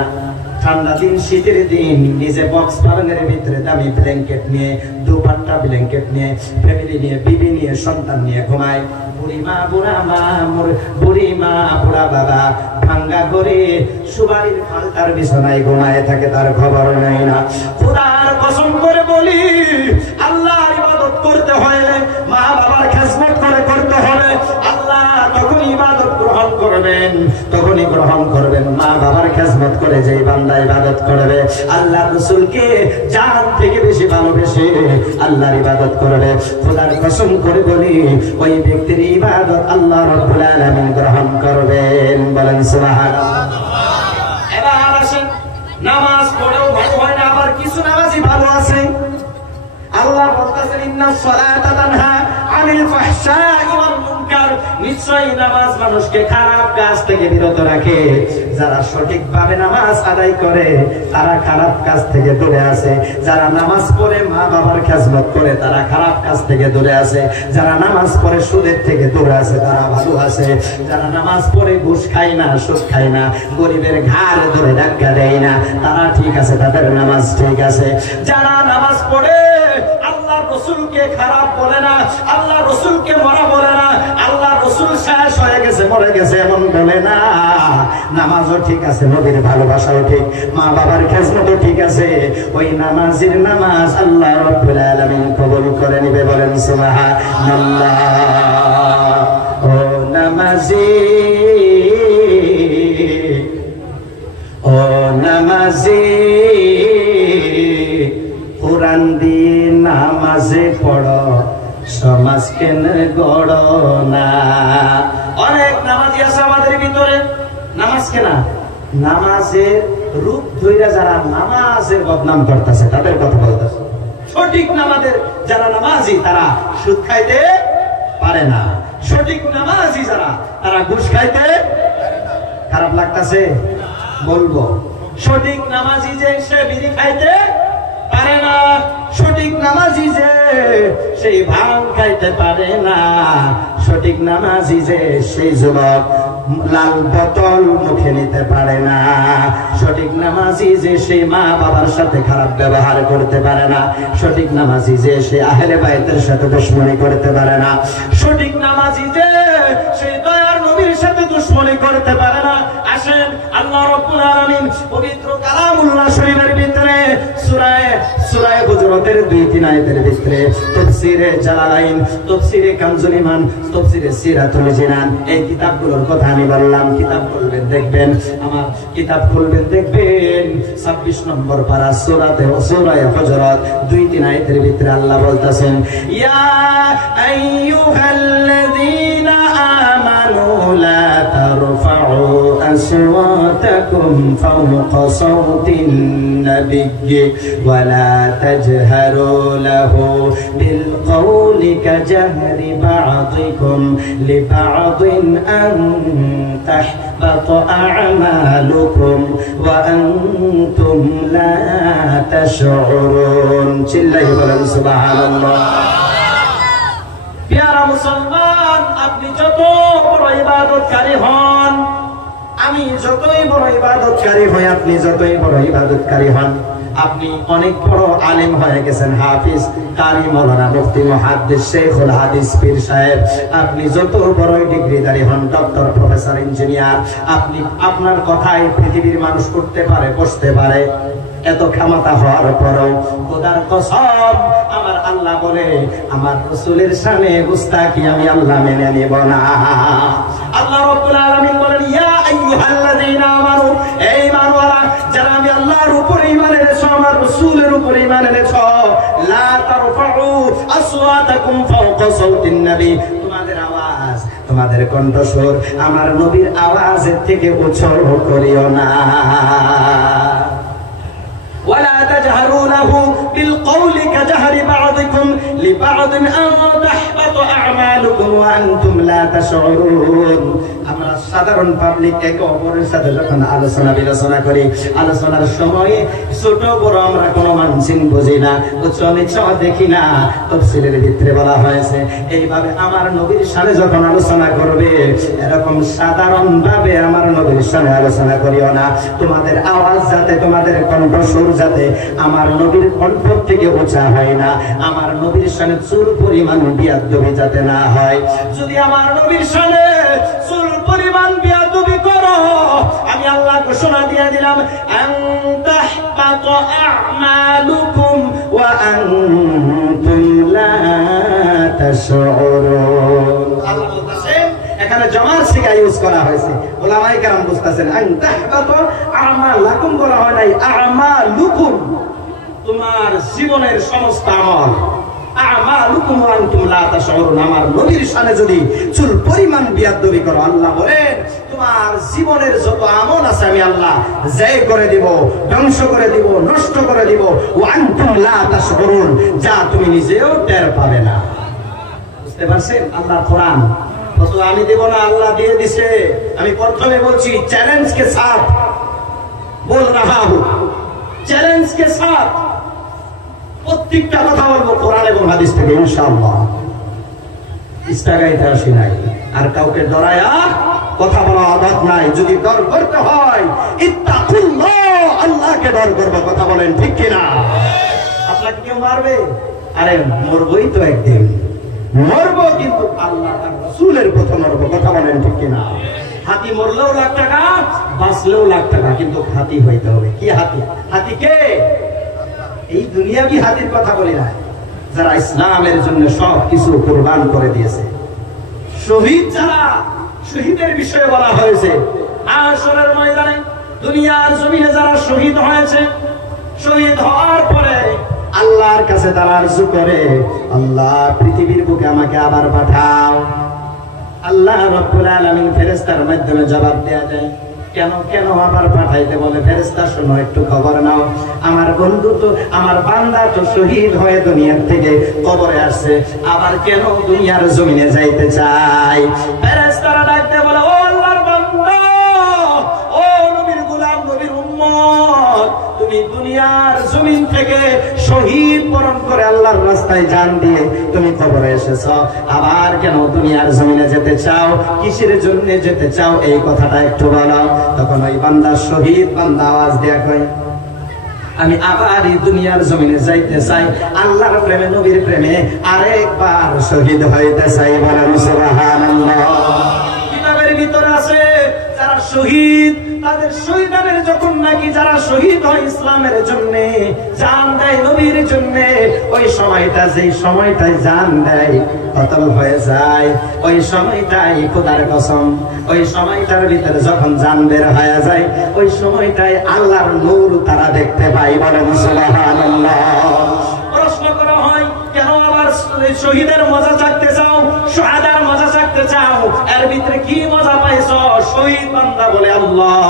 ঠান্ডা দিন, শীতের দিন নিজে বক্স ফার্মের ভিতরে দামি ব্ল্যাঙ্কেট নিয়ে, দুপাট্টা ব্ল্যাঙ্কেট নিয়ে, ফ্যামিলি নিয়ে, বিবি নিয়ে, সন্তান নিয়ে ঘুমায়। বুড়ি মা, বুড়ি মা, বুড়া বাবা ভাঙ্গা করে সুবাড়ির ফালতার বিছানায় ঘুমায় থাকে, তার খবর নাই না। খোদার কসম করে বলি, আল্লাহর ইবাদত করতে হলে মা বাবার খেদমত করে করতে হবে। আল্লাহ তখন ইবাদত গ্রহণ করবেন, তখনই গ্রহণ করবেন মা বাবার খেদমত করে যেই বান্দা ইবাদত করবে, আল্লাহ রাসূলকে জান থেকে বেশি ভালোবেসে আল্লাহর ইবাদত করবে। খোদার কসম করে বলি, ওই ব্যক্তির ইবাদত আল্লাহ রাব্বুল আলামিন গ্রহণ করবেন। বলেন সুবহানাল্লাহ। এবার আসেন, নামাজ পড়েও ভালো হয় না, আবার কিছু নামাজি ভালো আছে। আল্লাহ বলতেছেন, ইন্নাস সালাতা তানহা আনিল ফাহশাই ওয়াল মুনকার, মুনকার, নিশ্চয়ই নামাজ মানুষকে খারাপ কাজ থেকে বিরত রাখে। যারা সঠিকভাবে নামাজ আদায় করে তারা খারাপ কাজ থেকে দূরে আছে। যারা নামাজ পড়ে মা বাবার খেজমত করে তারা খারাপ কাজ থেকে দূরে আছে। যারা নামাজ পড়ে সুদের থেকে দূরে আছে তারা ভালো আছে। যারা নামাজ পড়ে ঘুষ খায় না, সুদ খায় না, গরিবের ঘাড় ধরে ধাক্কা দেয় না, তারা ঠিক আছে, তাদের নামাজ ঠিক আছে। যারা নামাজ পড়ে আল্লাহ রসুলকে খারাপ বলে না, আল্লাহ রসুলকে মরা বলে না, আল্লাহ রসুল শেষ হয়ে গেছে মরে গেছে এমন বলে না, নামাজও ঠিক আছে, নবীর ভালোবাসাও ঠিক, মা বাবার খেজমতও ঠিক আছে, ওই নামাজের নামাজ আল্লাহ রাব্বুল আলামিন কবুল করে নিবে। বলেন সুবহানাল্লাহ। ও নামাজি, ও নামাজি, কোরআন দিয়ে নামাজে পড়ো, সমাজ কেন গড় না। অনেক নামাজি আছে আমাদের ভিতরে, নামাজ কেনা, নামাজের রূপ ধইরা যারা নামাজের বদনাম করতেছে তাদের কথা বলতেছে। সঠিক নামাজের যারা নামাজি তারা সুদ খাইতে পারে না, সঠিক নামাজি যারা তারা ঘুষ খাইতে। খারাপ লাগতেছে বলবো, সঠিক নামাজি যে সে বিড়ি খাইতে পারে না, সঠিক নামাজি যে সেই ভাঙ খাইতে পারে না, সঠিক নামাজি যে সেই যুবক লাল বোতল মুখে নিতে পারে না, সঠিক নামাজি যে সেই মা বাবার সাথে খারাপ ব্যবহার করতে পারে না, সঠিক নামাজি যে সেই আহলে বাইতের সাথে দুশমনি করতে পারে না, সঠিক নামাজি যে সেই দয়ার নবীর সাথে দুশমনি করতে পারে না। আসেন আল্লাহ রাব্বুল আলামিন পবিত্র কালামুল্লাহ শরীফের ভিতরে সূরা হুজুরাতের 2-3 আয়াতের ভিতরে তাফসীরে জালালাইন, তাফসীরে কানজুল ঈমান, তাফসীরে সিরাতুল জিনান, এই কিতাবগুলোর কথা আমি বললাম। কিতাব খুলবেন দেখবেন, আমার কিতাব খুলবেন দেখবেন 26 নম্বর পারা সূরা হুজুরাত 2-3 আয়াতের ভিতরে আল্লাহ বলতেছেন, ইয়া আইয়ুহাল্লাযীনা আমানু লা তারফাউ আসওয়াতাকুম ফাওকা সাওতিন নাবিয়্যি ওয়া লা তাজহারু লাহু বিল কওলি কাজাহরি বা'দিকুম লিবা'দিন আন তাহবাতা আ'মালুকুম ওয়া আনতুম লা তাশউরুন। চিল্লাইয়া বলেন সুবহানাল্লাহ। প্যারা মুসলমান, আপনি যত বড় ইবাদতকারী হন, আমি যতই বড় ইবাদতকারী হই, আপনি যতই বড় ইবাদতকারী হন, আপনি অনেক বড় আলেম হয়ে গেছেন, হাফিজ, কারি, মাওলানা, মুফতি, মুহাদ্দিস, শেখুল হাদিস, পীর সাহেব, আপনি যত বড় ডিগ্রিধারী হন, ডক্টর, প্রফেসর, ইঞ্জিনিয়ার, আপনি আপনার কথাই পৃথিবীর মানুষ করতে পারে, বসতে পারে, এত ক্ষমতা হওয়ার পরও খোদার কসম আমার আল্লাহ বলে আমার রাসূলের শানে গুস্তাখি আমি আল্লাহ মেনে নেব না। আল্লাহ রাব্বুল আলামিন বলেন, ইয়া আইয়ুহাল্লাযীনা আমানু, এই ঈমানওয়ালা যারা আমি আল্লাহর উপর ঈমান এনেছো, আমার রাসূলের উপর ঈমান এনেছো, লা তারফাউ আসওয়াতাকুম ফাওকা সাওতিন নবী, তোমাদের আওয়াজ, তোমাদের কণ্ঠস্বর আমার নবীর আওয়াজের থেকে উঁচু করিও না। ولا تجهروا له بالقول كجهر بعضكم لبعض أن تحبط أعمالكم وأنتم لا تشعرون। আমরা সাধারণ পাবলিক একে অপরের সাথে যখন আলোচনা বিলোচনা করি, আলোচনার সময়ে ছোট বড় আমরা কোনো মানসিক বুঝি না, উচ্চ নিচ দেখি না। তাফসীরের ভিতরে বলা হয়েছে এইভাবে আমার নবীর শানে যখন আলোচনা করবে, এরকম সাধারণ ভাবে আমার নবীর শানে আলোচনা করিও না। তোমাদের আওয়াজ যাতে, তোমাদের কণ্ঠস্বর যাতে আমার নবীর কণ্ঠ থেকে উঁচা হয় না, আমার নবীর শানে চুল পরিমাণ বিয়াদবি যাতে না হয়। যদি আমার নবীর শানে চুল পরিমাণ বিয়াদবি করো, আমি আল্লাহ ঘোষণা দিয়ে দিলাম, আনতাহবাতু আ'মালুকুম ওয়া আনতুম লা তাশউরুন। আল্লাহ বলতেছেন, এখানে জমার সিগা ইউজ করা হয়েছে, উলামায়ে কেরাম বুঝতেছেন, আনতাহবাতু আ'মালাকুম বলা হয় নাই, আ'মালুকুম, তোমার জীবনের সমস্ত আমল, আমালুকুম ওয়া আনতুম লা তাশউরুন। আমার নবীর শানে যদি চুল পরিমাণ বিয়াদবি করো, আল্লাহ বলেন তোমার জীবনের যত আমল আছে আমি আল্লাহ জয় করে দিব, ধ্বংস করে দিব, নষ্ট করে দিব। ওয়া আনতুম লা তাশউরুন, যা তুমি নিজেও টের পাবে না। বুঝতে পারছেন? আল্লাহ কোরআন ফতোয়া আমি দেব না, আল্লাহ দিয়ে দিছে। আমি প্রথমে বলছি চ্যালেঞ্জ কে সাথ বল রাহা হু, চ্যালেঞ্জ কে সাথ প্রত্যেকটা কথা বলবো কোরআন এবং হাদিস থেকে ইনশাআল্লাহ। ইস্তাগাইতে আসি নাই, আর কাউকে ডরায়া কথা বলা আদত নাই। যদি ডর করতে হয় ইত্তাকুল্লাহ, আল্লাহকে ডর করবো। কথা বলেন ঠিক কিনা? আপনাকে কেউ মারবে? আরে মরবই তো একদিন, মরবো, কিন্তু আল্লাহ আর রাসূলের পথে মরবো। কথা বলেন ঠিক কিনা? হাতি মরলেও লাখ টাকা, বাঁচলেও লাখ টাকা, কিন্তু হাতি হইতে হবে। কি হাতি? হাতি কে? এই দুনিয়াবি হাতির কথা বলি না, যারা ইসলামের জন্য সব কিছু কুরবান করে দিয়েছে। শহীদ যারা, শহীদের বিষয়ে বলা হয়েছে হাশরের ময়দানে দুনিয়ার জমিনে যারা শহীদ হয়েছে, শহীদ হওয়ার পরে আল্লাহর কাছে তারা আরজু করে, আল্লাহ পৃথিবীর বুকে আমাকে আবার পাঠাও। আল্লাহ রাব্বুল আলামিন ফেরেশতার মাধ্যমে জবাব দেয়া যায়, কেন কেন আবার পাঠাইতে বলে? ফেরেশতা শোনো, একটু খবর নাও, আমার বন্ধু তো, আমার বান্দা তো শহীদ হয়ে দুনিয়ার থেকে কবরে আসছে, আবার কেন দুনিয়ার জমিনে যাইতে চাই? ফেরেশতারা ডাকতে বলে, ও আল্লাহর বান্দা, ও নবীর গোলাম, নবীর উম্মত, তুমি দুনিয়ার জমিন থেকে শহীদ বরণ করে আল্লাহর রাস্তায় জান দিয়ে তুমি কবরে এসেছো, আবার কেন দুনিয়ার জমিনে যেতে চাও? কিসের জন্য যেতে চাও? এই কথাটা একটু বলো। তখন ওই বান্দা, শহীদ বান্দা আওয়াজ দেয়া কয়, আমি আবার এই দুনিয়ার জমিনে যাইতে চাই, আল্লাহর প্রেমে, নবীর প্রেমে আরেকবার শহীদ হইতে চাই। বলেন সুবহানাল্লাহ। কিতাবের ভিতরে আছে যারা শহীদ, তাদের শহীদানের যখন নাকি যারা শহীদ হয় ইসলামের জন্য, জান দেয় নবীর জন্য, ওই সময়টা, যেই সময়টায় জান দেয় কতল হয়ে যায়, ওই সময়টাই খোদার কসম, ওই সময়টার ভিতরে যখন জান বের হয়ে যায়, ওই সময়টাই আল্লাহর নূর তারা দেখতে পায়। বলেন সুবহানাল্লাহ। প্রশ্ন করা হয়, কেন আবার শহীদের মজা চাকতে চাও, শাহাদার মজা চাকতে চাও? এর ভিতরে কি মজা পাইছো? শহীদ বান্দা বলে, আল্লাহ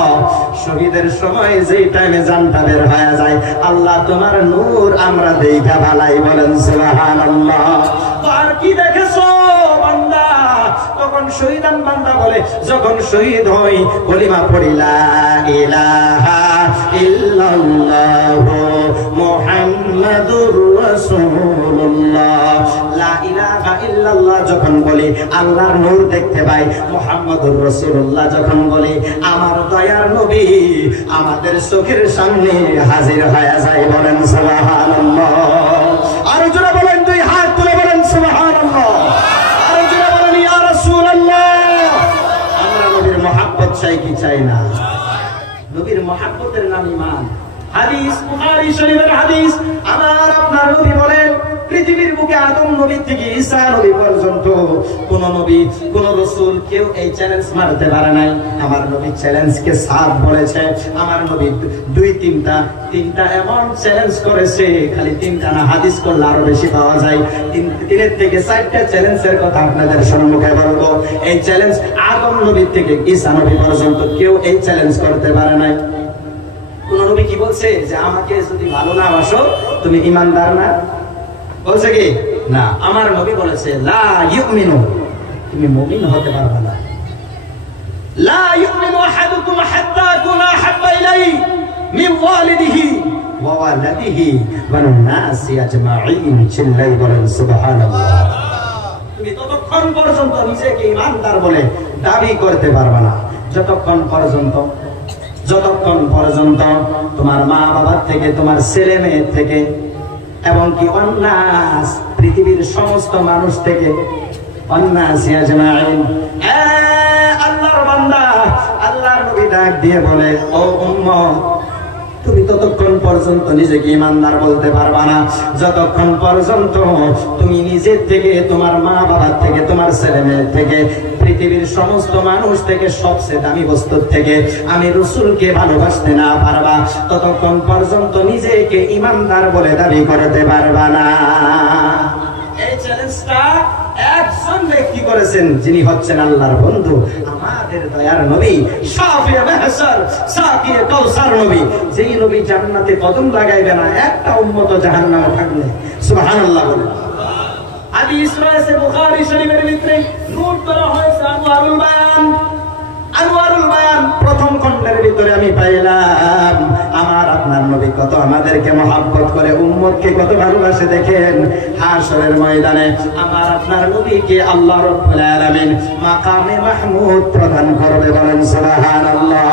শহীদের সময় যেই টাইমে জানটা বের হয়ে যায়, আল্লাহ তোমার নূর আমরা দেখা ভালাই। বলেন সুবহানাল্লাহ। আর কি দেখেছো বান্দা? তখন শহীদান বান্দা বলে, যখন শহীদ হই কলিমা পড়ি লা ইলাহা ইল্লাল্লাহু মুহাম্মাদুর রাসূলুল্লাহ, লা ইলাহা ইল্লাল্লাহ যখন বলি আল্লাহর নূর দেখতে পাই, মুহাম্মাদুর রাসূলুল্লাহ যখন বলি আমার দয়ার নবী আমাদের চোখের সামনে হাজির হয়ে যায়। বলেন সুবহানাল্লাহ। আর জোরে বলেন, দুই হাত তুলে বলেন সুবহানাল্লাহ। আর জোরে বলেন ইয়া রাসূলুল্লাহ। আমরা নবীর মহব্বত চাই কি চাই না? নবীর মহব্বতের নাম ঈমান। হাদিস, বুখারী শরীফের হাদিস, আমার আপনার নবী বলেন, পৃথিবীর বুকে আদম নবী থেকে ঈসা নবী পর্যন্ত কোন নবী, কোন রাসূল কেউ এই চ্যালেঞ্জ মারতে পারে নাই। আমার নবী চ্যালেঞ্জকে সাথ বলেছে। আমার নবী তিনটা এমন চ্যালেঞ্জ করেছে, খালি তিনটা না, হাদিস করলে আরো বেশি পাওয়া যায়। তিনের থেকে চারটা চ্যালেঞ্জের কথা আপনাদের সম্মুখে বলবো। এই চ্যালেঞ্জ আদম নবী থেকে ঈসা নবী পর্যন্ত কেউ এই চ্যালেঞ্জ করতে পারে নাই। কোন নবী কি বলছে যে আমাকে যদি ভালো না বাসো তুমি ঈমানদার না? বলছে কি? না। আমার নবী বলেছে লা ইউমিনু, তুমি মুমিন হতে পারবে না। লা ইউমিনু আহাদুকুম হাত্তা আকুনা হাব্বা ইলাইহি মিন ওয়ালিদিহি ওয়া ওয়ালাদিহি ওয়ান নাসি আজমাইন। চিল্লাই বলেন সুবহানাল্লাহ। তুমি ততক্ষণ পর্যন্ত নিজেকে ঈমানদার বলে দাবি করতে পারবে না যতক্ষণ পর্যন্ত তোমার মা বাবার থেকে, তোমার ছেলে মেয়ের থেকে, এবং কি অন্যাস পৃথিবীর সমস্ত মানুষ থেকে, অন্যাসি আজমাইন। আল্লাহর বান্দা, আল্লাহর নবী ডাক দিয়ে বলে, ও উম্মত, তুমি ততক্ষণ পর্যন্ত নিজেকে ঈমানদার বলতে পারবা না যতক্ষণ পর্যন্ত তুমি নিজের থেকে, তোমার মা বাবার থেকে, তোমার ছেলে মেয়ের থেকে, পৃথিবীর সমস্ত মানুষ থেকে, সবচেয়ে দামি বস্তুর থেকে আমি রাসূলকে ভালোবাসতে না পারবা, ততক্ষণ পর্যন্ত নিজেকে ঈমানদার বলে দাবি করতে পারবা না। এই চ্যালেঞ্জটা একজন ব্যক্তি করেছেন, যিনি হচ্ছেন আল্লাহর বন্ধু, আমাদের দয়ার নবী, শাফিয়ে মাহশর, সাকিয়ে কাউসার নবী, যেই নবী জান্নাতে কদম লাগাইবে না একটা উম্মত জাহান্নামে থাকলে। সুবহানাল্লাহ বলেন। হাদিস রয়েছে বুখারী শরীফের ভিতরে নোট করা হয়েছে আনোয়ারুল বায়ান। আনোয়ারুল বায়ান প্রথম খণ্ডের ভিতরে আমি পাইলাম আমার আপনার নবী কত আমাদেরকে মহব্বত করে, উম্মতকে কত ভালোবাসে। দেখেন হাশরের ময়দানে আমার আপনার নবীকে আল্লাহ রাব্বুল আলামিন মাকামে মাহমুদ প্রদান করবে, বলেন সুবহানাল্লাহ।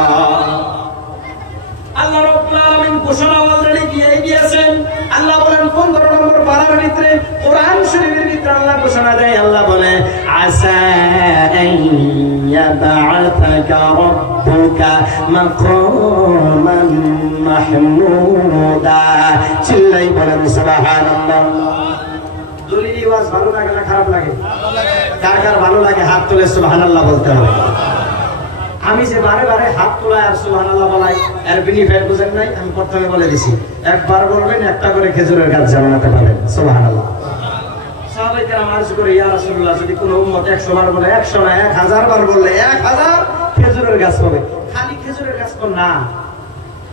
আল্লাহ রাব্বুল আলামিন ঘোষণা অলরেডি দিয়ে দিয়েছেন। আল্লাহ বলেন 15 নম্বর পারার ভিতরে কোরআন শরীফের ভিতরে আল্লাহ ঘোষণা দেয়, আল্লাহ বলে আসা ইয়াবআতাকা রাব্বুকা মাকামান মাহমুদা। চিল্লাই বলেন সুবহানাল্লাহ। দলিল ওয়াজ ভালো লাগে না খারাপ লাগে? কার কার ভালো লাগে হাত তুলে সুবহানাল্লাহ বলতে হবে। আমি যে বারে বারে হাত তোলা আর সুবহানাল্লাহ বলাই এর বেনিফিট বুঝেন নাই? আমি প্রথমে বলে দিছি, একবার বলবেন একটা করে খেজুরের গাছ জান্নাতে পাবেন। সুবহানাল্লাহ। সাহাবায়ে কেরাম আরজ করে, ইয়া রাসূলুল্লাহ, যদি কোনো উম্মত 100 বার বলে, 100 না 1000 বার বললে 1000 খেজুরের গাছ পাবে। খালি খেজুরের গাছ তো না,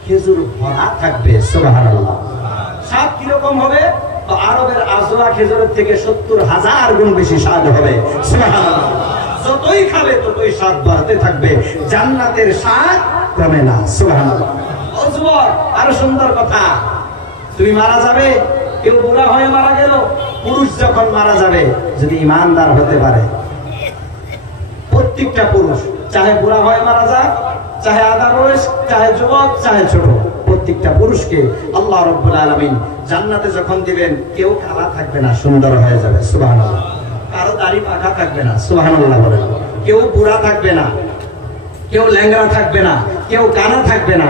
খেজুর ভরা থাকবে। সুবহানাল্লাহ। স্বাদ কি রকম হবে? তো আরবের আজওয়া খেজুরের থেকে 70,000 গুণ বেশি স্বাদ হবে। সুবহানাল্লাহ। যতই খাবে ততই স্বাদ বাড়তে থাকবে, জান্নাতের স্বাদ কমে না। সুবহানাল্লাহ। ও যুবক, আরো সুন্দর কথা, তুমি মারা যাবে, কেউ বুড়া হয়ে মারা গেল, পুরুষ যখন মারা যাবে যদি ইমানদার হতে পারে, প্রত্যেকটা পুরুষ চাহে বুড়া হয়ে মারা যাক, চাহে আধা বয়স, চাহে যুবক, চাহে ছোট, প্রত্যেকটা পুরুষকে আল্লাহ রাব্বুল আলামিন জান্নাতে যখন দিবেন কেউ কালা থাকবে না, সুন্দর হয়ে যাবে। সুবহানাল্লাহ। কারো দাড়ি পাকা থাকবে না। সুবহানাল্লাহ বলেন। কেউ বুড়া থাকবে না, কেউ ল্যাংড়া থাকবে না, কেউ কানা থাকবে না।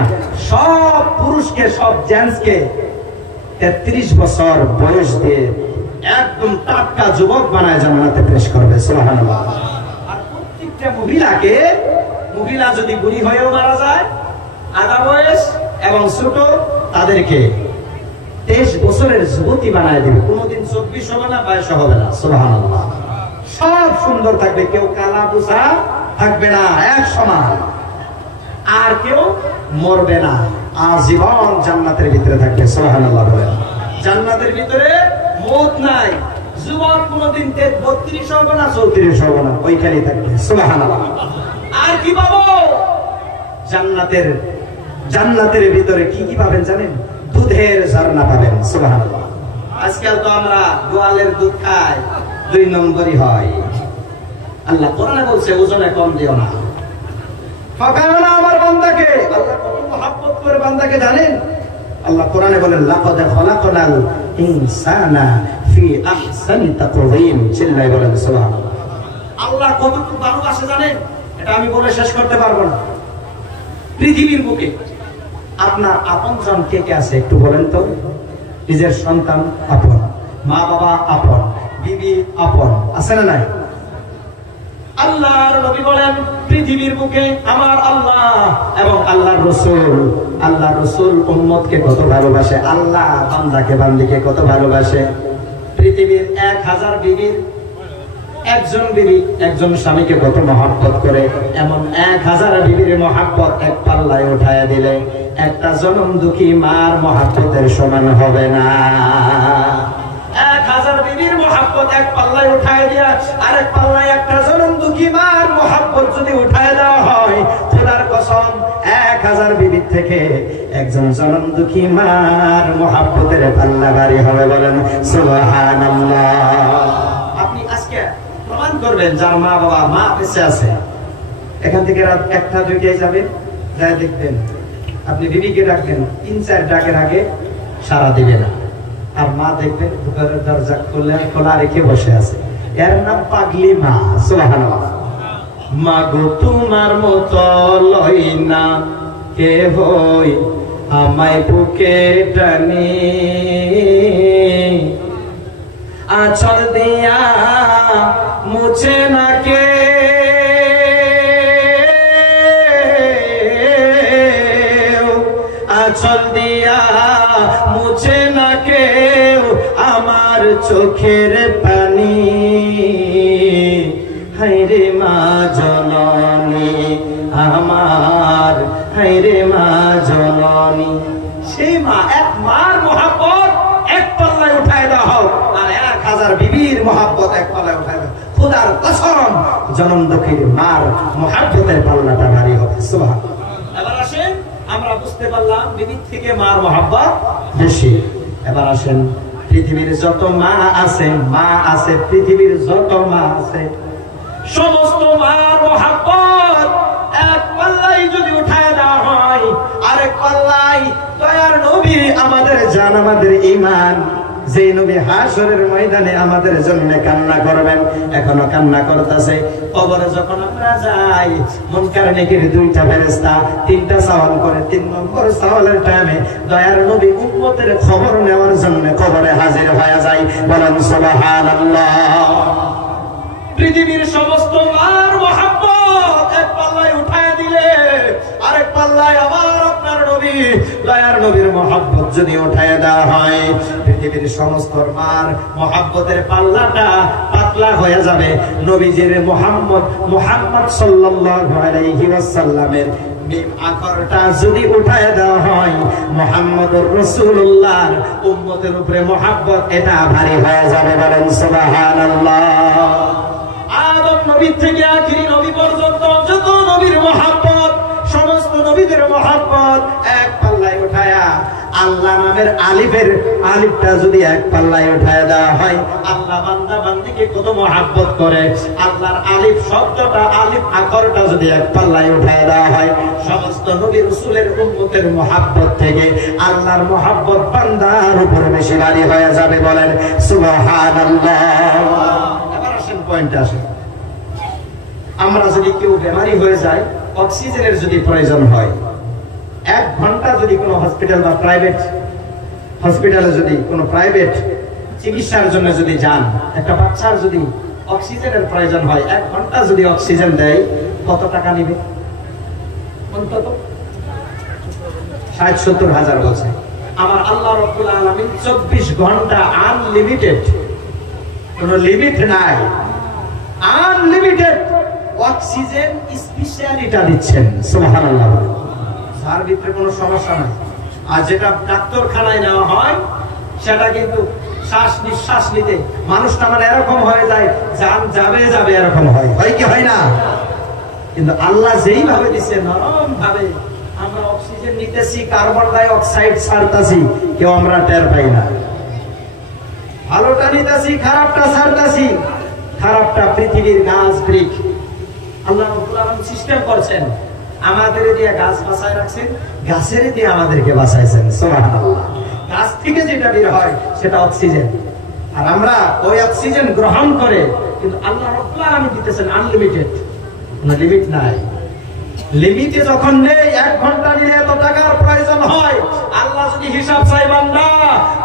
সব পুরুষকে, সব জেন্টসকে 33 বছর বয়স দিয়ে একদম টাটকা যুবক বানায় জান্নাতে পেশ করবে। সুবহানাল্লাহ। আর প্রত্যেকটা মহিলাকে, মহিলা যদি বুড়ি হয়েও মারা যায়, আধা বয়স এবং ছোট, তাদেরকে 23 বছরের যুবতী বানায় দিবে। কোনদিন 24 হবে না, 22 হবে না। সুবহানাল্লাহ। সব সুন্দর থাকবে, কেউ কালা বুসা থাকবে না, এক সমান। আর কেউ মরবে না, আজীবন জান্নাতের ভিতরে থাকবে। সুবহানাল্লাহ বলেন। জান্নাতের ভিতরে মওত নাই। যুবক কোনদিন 32 হবে না, 34 হবে না, ওইখানেই থাকবে। সুবহানাল্লাহ। আর কি পাবো? জান্নাতের ভিতরে কি কি পাবেন জানেন? দুধের ঝর্ণা পাবেন। সুবহানাল্লাহ। আজকাল তো আমরা গোয়ালের দুধ খাই, 2 নম্বরই হয়। আল্লাহ কোরআনে বলছে ওজনে কম দিও না, ঠকাও না আমার বান্দাকে। আল্লাহ কত মহব্বত করে বান্দাকে জানেন? আল্লাহ কোরআনে বলেন লাকাদ খালাকনাল ইনসানা ফি আহসানি তাকওয়িম। চিল্লায় বলেন সুবহানাল্লাহ। আল্লাহ কতটুকু ভালোবাসে জানেন? এটা আমি বলে শেষ করতে পারবো না। পৃথিবীর বুকে আপনার আপনজন কে কে আছে একটু বলেন তো? নিজের সন্তান আপন, মা বাবা আপন, বিবি আপন, আছে না নাই? আল্লাহর নবী বলেন পৃথিবীর বুকে আমার আল্লাহ এবং আল্লাহর রাসূল উম্মতকে কত ভালোবাসে, আল্লাহ বান্দাকে বান্দিকে কত ভালোবাসে। পৃথিবীর 1000 বিবির একজন বিবি একজন স্বামীকে কত মহব্বত করে, এমন 1000 বিবির মহব্বত এক পাল্লায় উঠায়া দিলে একটা জনম দুঃখী মার মহব্বতের সমান হবে না। 1000 বিবির মহব্বত এক পাল্লায় উঠায় দিয়া আরেক পাল্লায় একটা জনম দুঃখী মার মহব্বত যদি উঠায় দেওয়া হয়, খোদার কসম 1000 বিবির থেকে একজন জনম দুঃখী মার মহব্বতের পাল্লা ভারী হবে। বলেন সুবহানাল্লাহ। আপনি আজকে প্রমাণ করবেন যার মা বাবা মা বেঁচে আছে, এখান থেকে রাত 1টা 2টায় যাবেন, যাই দেখবেন আপনি বিবিকে ডাকবেন, 3-4 ডাকের আগে সাড়া দিবে না। আর মা দেখবেন ঘরের দরজা খোলা রেখে বসে আছে। এর নাম পাগলি মা। সুবহানাল্লাহ। মা গো তোমার মতো লই না কে হই আমায় বুকে টানি, আঁচল দিয়া মুছে না কে, আঁচল দিয়া মুছে না কেউ আমার চোখের পানি। হায়রে মা জননী আমার, হায়রে মা জননী। সেই মা, এক মার মহব্বত এক পাল্লায় উঠায় দেওয়া হোক, আর 10,000 বিবির মহব্বত এক পাল্লায় উঠায় দাও, খোদার কসম জনম দুঃখীর মার মহব্বতের পাল্লাটা ভারী হবে। সুবহানাল্লাহ। এবার আসেন, আমরা বুঝতে পারলাম বিবির থেকে মার মহব্বত বেশি। এবার আসেন, পৃথিবীর যত মা আছে পৃথিবীর যত মা আছে, সমস্ত মার মহব্বত এক পাল্লাই যদি উঠায় দেওয়া হয়, আরেক পাল্লাই দয়ার নবী আমাদের জান, আমাদের ঈমান, যে নবী হাশরের ময়দানে আমাদের জন্য কান্না করবেন, এখনো কান্না করতেছে। কবরে যখন আমরা যাই, মুনকার নেকির দুইটা ফেরেশতা তিনটা সওয়াল করে, 3 নম্বর সওয়ালের টাইমে দয়ার নবী উম্মতের খবর নেওয়ার জন্য কবরে হাজির হয়ে যায়। বলেন সুবহানাল্লাহ। পৃথিবীর সমস্ত মার মহব্বত এক পাল্লায় উঠায় দিলে, আরেক পাল্লায় আবার আপনার নবী দয়ার নবীর মহব্বত যদি উঠায় দেওয়া হয়, পৃথিবীর সমস্ত মার মহব্বতের পাল্লাটা পাতলা হয়ে যাবে। নবীজির মুহাম্মদ সাল্লাল্লাহু আলাইহি ওয়াসাল্লামের মিম আখরটা যদি উঠায় দেওয়া হয়, মুহাম্মদুর রাসূলুল্লাহর উম্মতের উপরে মহব্বত এটা ভারী হয়ে যাবে। বলেন সুবহানাল্লাহ। আদম নবী থেকে আখিরি নবী পর্যন্ত যত নবীর মহব্বত, সমস্ত নবীদের মহব্বত এক পাল্লায় উঠায়া, আল্লাহ নামের আলিফটা যদি এক পাল্লায় উঠায় দেওয়া হয়, আল্লাহ বান্দা বান্দিকে কত মহব্বত করে। আল্লাহর আলিফ শব্দটা, আলিফ আখরটা যদি এক পাল্লায় উঠায় দেওয়া হয়, সমস্ত নবী রাসূলের উম্মতের মহব্বত থেকে আল্লাহর মহব্বত বান্দার উপর বেশি ভারী হয়ে যাবে। বলেন সুবহানাল্লাহ। এবার আসেন পয়েন্টে আসেন। আমরা যদি কেউ বেমারি হয়ে যায়, অক্সিজেনের যদি প্রয়োজন হয়, 1 ঘন্টা যদি কোনো হসপিটাল বা প্রাইভেট হসপিটালে যদি কোনো প্রাইভেট চিকিৎসার জন্য যদি যান, একটা বাচ্চার যদি অক্সিজেনের প্রয়োজন হয়, 1 ঘন্টা যদি অক্সিজেন দেয়, কত টাকা নেবে? অন্তত 60-70 হাজার বলছে। আমার আল্লাহ রাব্বুল আলামিন 24 ঘন্টা আনলিমিটেড, কোনো লিমিট নাই, আনলিমিটেড অক্সিজেন স্পেশালিটা দিচ্ছেন। সুবহানাল্লাহ। তার ভিতরে কোনো সমস্যা নাই। আর যেটা ডাক্তারখানায় নেওয়া হয়, সেটা কিন্তু শ্বাস নিঃশ্বাস নিতে মানুষটা মানে এরকম হয়ে যায়, জান যাবে এরকম হয় কি হয় না? কিন্তু আল্লাহ যেই ভাবে দিচ্ছে, নরম ভাবে আমরা অক্সিজেন নিতেছি, কার্বন ডাই অক্সাইড ছাড়তাছি, কেউ আমরা টের পাই না। ভালোটা নিতেছি, খারাপটা ছাড়তাছি। খারাপটা পৃথিবীর গাছ বৃক্ষ আল্লাহ রাব্বুল আলামিন সিস্টেম করছেন, আমাদের দিয়ে গাছ বাঁচায় রাখছেন, গাছের দিয়ে আমাদেরকে বাঁচাইছেন। সুবহানাল্লাহ। গাছ থেকে যেটা বের হয় সেটা অক্সিজেন, আর আমরা ওই অক্সিজেন গ্রহণ করে, কিন্তু আল্লাহ রাব্বুল আলামিন দিতেছেন আনলিমিটেড, কোনো লিমিট নাই। লিমিটে যখন নেই, 1 ঘন্টা নিলে এত টাকার প্রয়োজন হয়, আল্লাহ যদি হিসাব চাই, বান্দা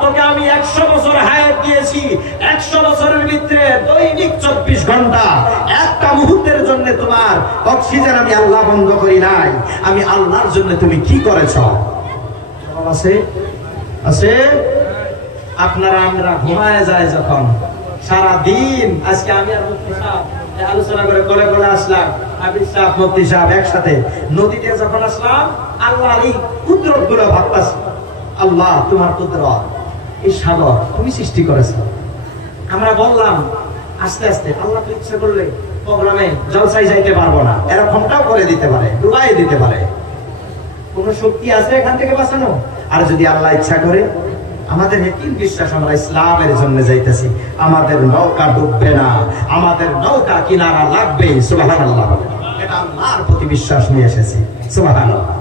তোকে আমি 100 বছর হায়াত দিয়েছি, 100 বছরের ভিতরে দৈনিক 24 ঘন্টা একটা মুহূর্তের জন্য তোমার অক্সিজেন আমি আল্লাহ বন্ধ করি নাই, আমি আল্লাহর জন্য তুমি কি করেছ? আছে আপনারা আমরা ঘুমায় যায় যখন সারা দিন, আজকে আমি আর মুফতি সাহেব আলোচনা করে কোলে আসলাম, আবির সাহেব মুফতি সাহেব একসাথে নদীতে যখন আসলাম, আল্লাহর এই কুদরত গুলো ভাবতাছি। আল্লাহ তোমার কুদরত, এই সাগর তুমি সৃষ্টি করেছো। আমরা বললাম আস্তে আস্তে, আল্লাহ তো ইচ্ছা করলে প্রোগ্রামে জলসায় যাইতে পারবো না, এরকমটাও করে দিতে পারে, ডুবাই দিতে পারে। কোন শক্তি আছে এখান থেকে বাঁচানো? আর যদি আল্লাহ ইচ্ছা করে, আমাদের একই বিশ্বাস, আমরা ইসলামের জন্য যাইতেছি, আমাদের নৌকা ডুববে না, আমাদের নৌকা কিনারা লাগবে। সুবহানাল্লাহ। এটা আল্লাহর প্রতি বিশ্বাস নিয়ে এসেছি। সুবহানাল্লাহ।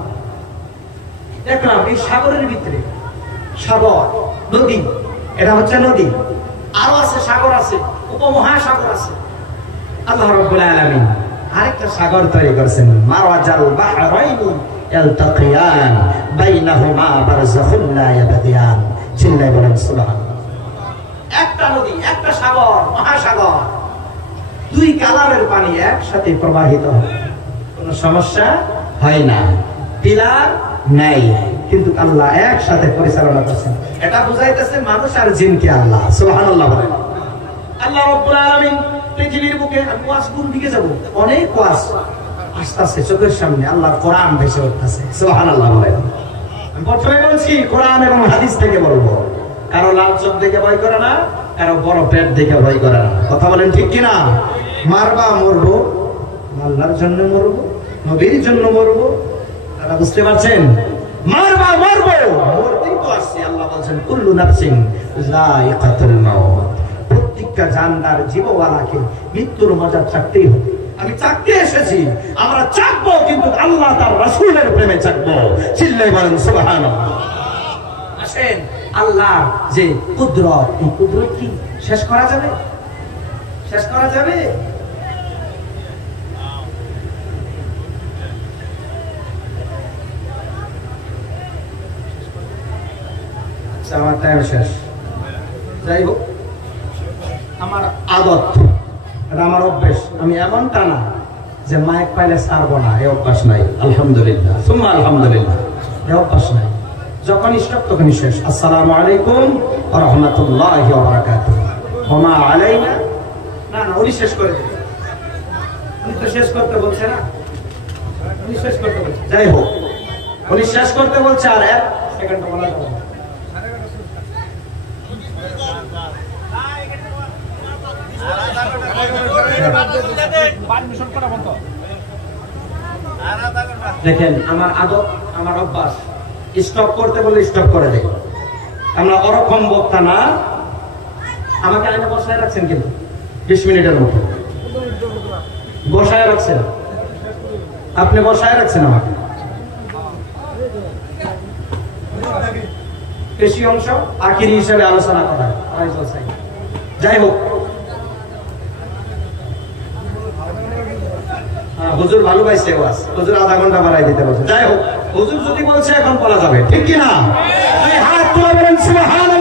দেখলাম এই সাগরের ভিতরে, সাগর নদী, এটা হচ্ছে নদী, আরো আছে সাগর, আছে উপমহাসাগর আছে। আল্লাহ রাব্বুল আলামিন আরেকটা সাগর তৈরি করেছেন, মারাজাল বাহরাইনি ইয়ালতাকিয়ান বাইনাহুমা বারযাখুন লা ইয়াবগিয়ান। চিল্লায় বলেন সুবহানাল্লাহ। একটা নদী, একটা সাগর, মহাসাগর, 2 কালারের পানি একসাথে প্রবাহিত হয়, কোনো সমস্যা হয় না, পিলার নাই, কিন্তু আল্লাহ একসাথে পরিচালনা করছেন। এটা বুঝাইতেছে মানুষ আর জিনকে আল্লাহ। সুবহানাল্লাহ বলেন। আল্লাহ রাব্বুল আলামিন পৃথিবীর বুকে, আমি ওয়াজ কোন দিকে যাব, অনেক ওয়াজ আস্তে আস্তে চোখের সামনে আল্লাহর কোরআন ভেসে উঠতেছে। সুবহানাল্লাহ বলেন। আমি প্রথমে বলছি কোরআন এবং হাদিস থেকে বলবো, কারো লাল চোখ দেখে ভয় করে না, কারো বড় পেট দেখে ভয় করে না। কথা বলেন ঠিক কিনা? মারবা মরবো, আল্লাহর জন্য মরবো, নবীর জন্য মরবো। তারা বুঝতে পারছেন? মারবা মরবো, মরতেই তো আসছে। আল্লাহ বলছেন কুল্লু নাফসিন যায়িকাতুল মাউত, প্রত্যেকটা জানদার জীবওয়ালাকে মৃত্যুর মজা চাকতেই হবে। আমি চাকতে এসেছি, আমরা চাকবো, কিন্তু আল্লাহ তার রাসূলের প্রেমে চাকবো। চিল্লায় বলেন সুবহানাল্লাহ। আসেন, আল্লাহ যে কুদরত, এই কুদরত কি শেষ করা যাবে? শেষ করা যাবে? আমার টাইম শেষ। যাই হোক, আমার আদত, আমার অভ্যাস, আমি এমনটা না যে মাইক পাইলে ছাড়বো না, এই অভ্যাস নাই। আলহামদুলিল্লাহ, সুম্মা আলহামদুলিল্লাহ, এই অভ্যাস নাই। যখন স্টপ তখনই শেষ। আসসালামু আলাইকুম ওয়া রাহমাতুল্লাহি ওয়া বারাকাতুহু। ওয়া মা আলাইনা, না না, উনি শেষ করে দিন। উনি তো শেষ করতে বলছে না, উনি শেষ করতে বলছে। যাই হোক, উনি শেষ করতে বলছে, আর 1 সেকেন্ড বলা যাবে না। দেখেন, আমার আদত, আমার অভ্যাস, স্টপ করতে বলে স্টপ করে দেয়। আমরা ওরকম বক্তা না। আমাকে আইনে বসায় রাখছেন কিন্তু 20 মিনিটের মতো বসায় রাখছেন। আপনি বসায় রাখছেন আমাকে, বেশি অংশ আখিরি হিসেবে আলোচনা করা। যাই হোক, হুজুর ভালো পাইছে, হুজুর আধা ঘন্টা বাড়াই দিতে বলছে। যাই হোক, হুজুর যদি বলছে এখন বলা যাবে, ঠিক কিনা? হাত তুলে বলেন সুবহানাল্লাহ।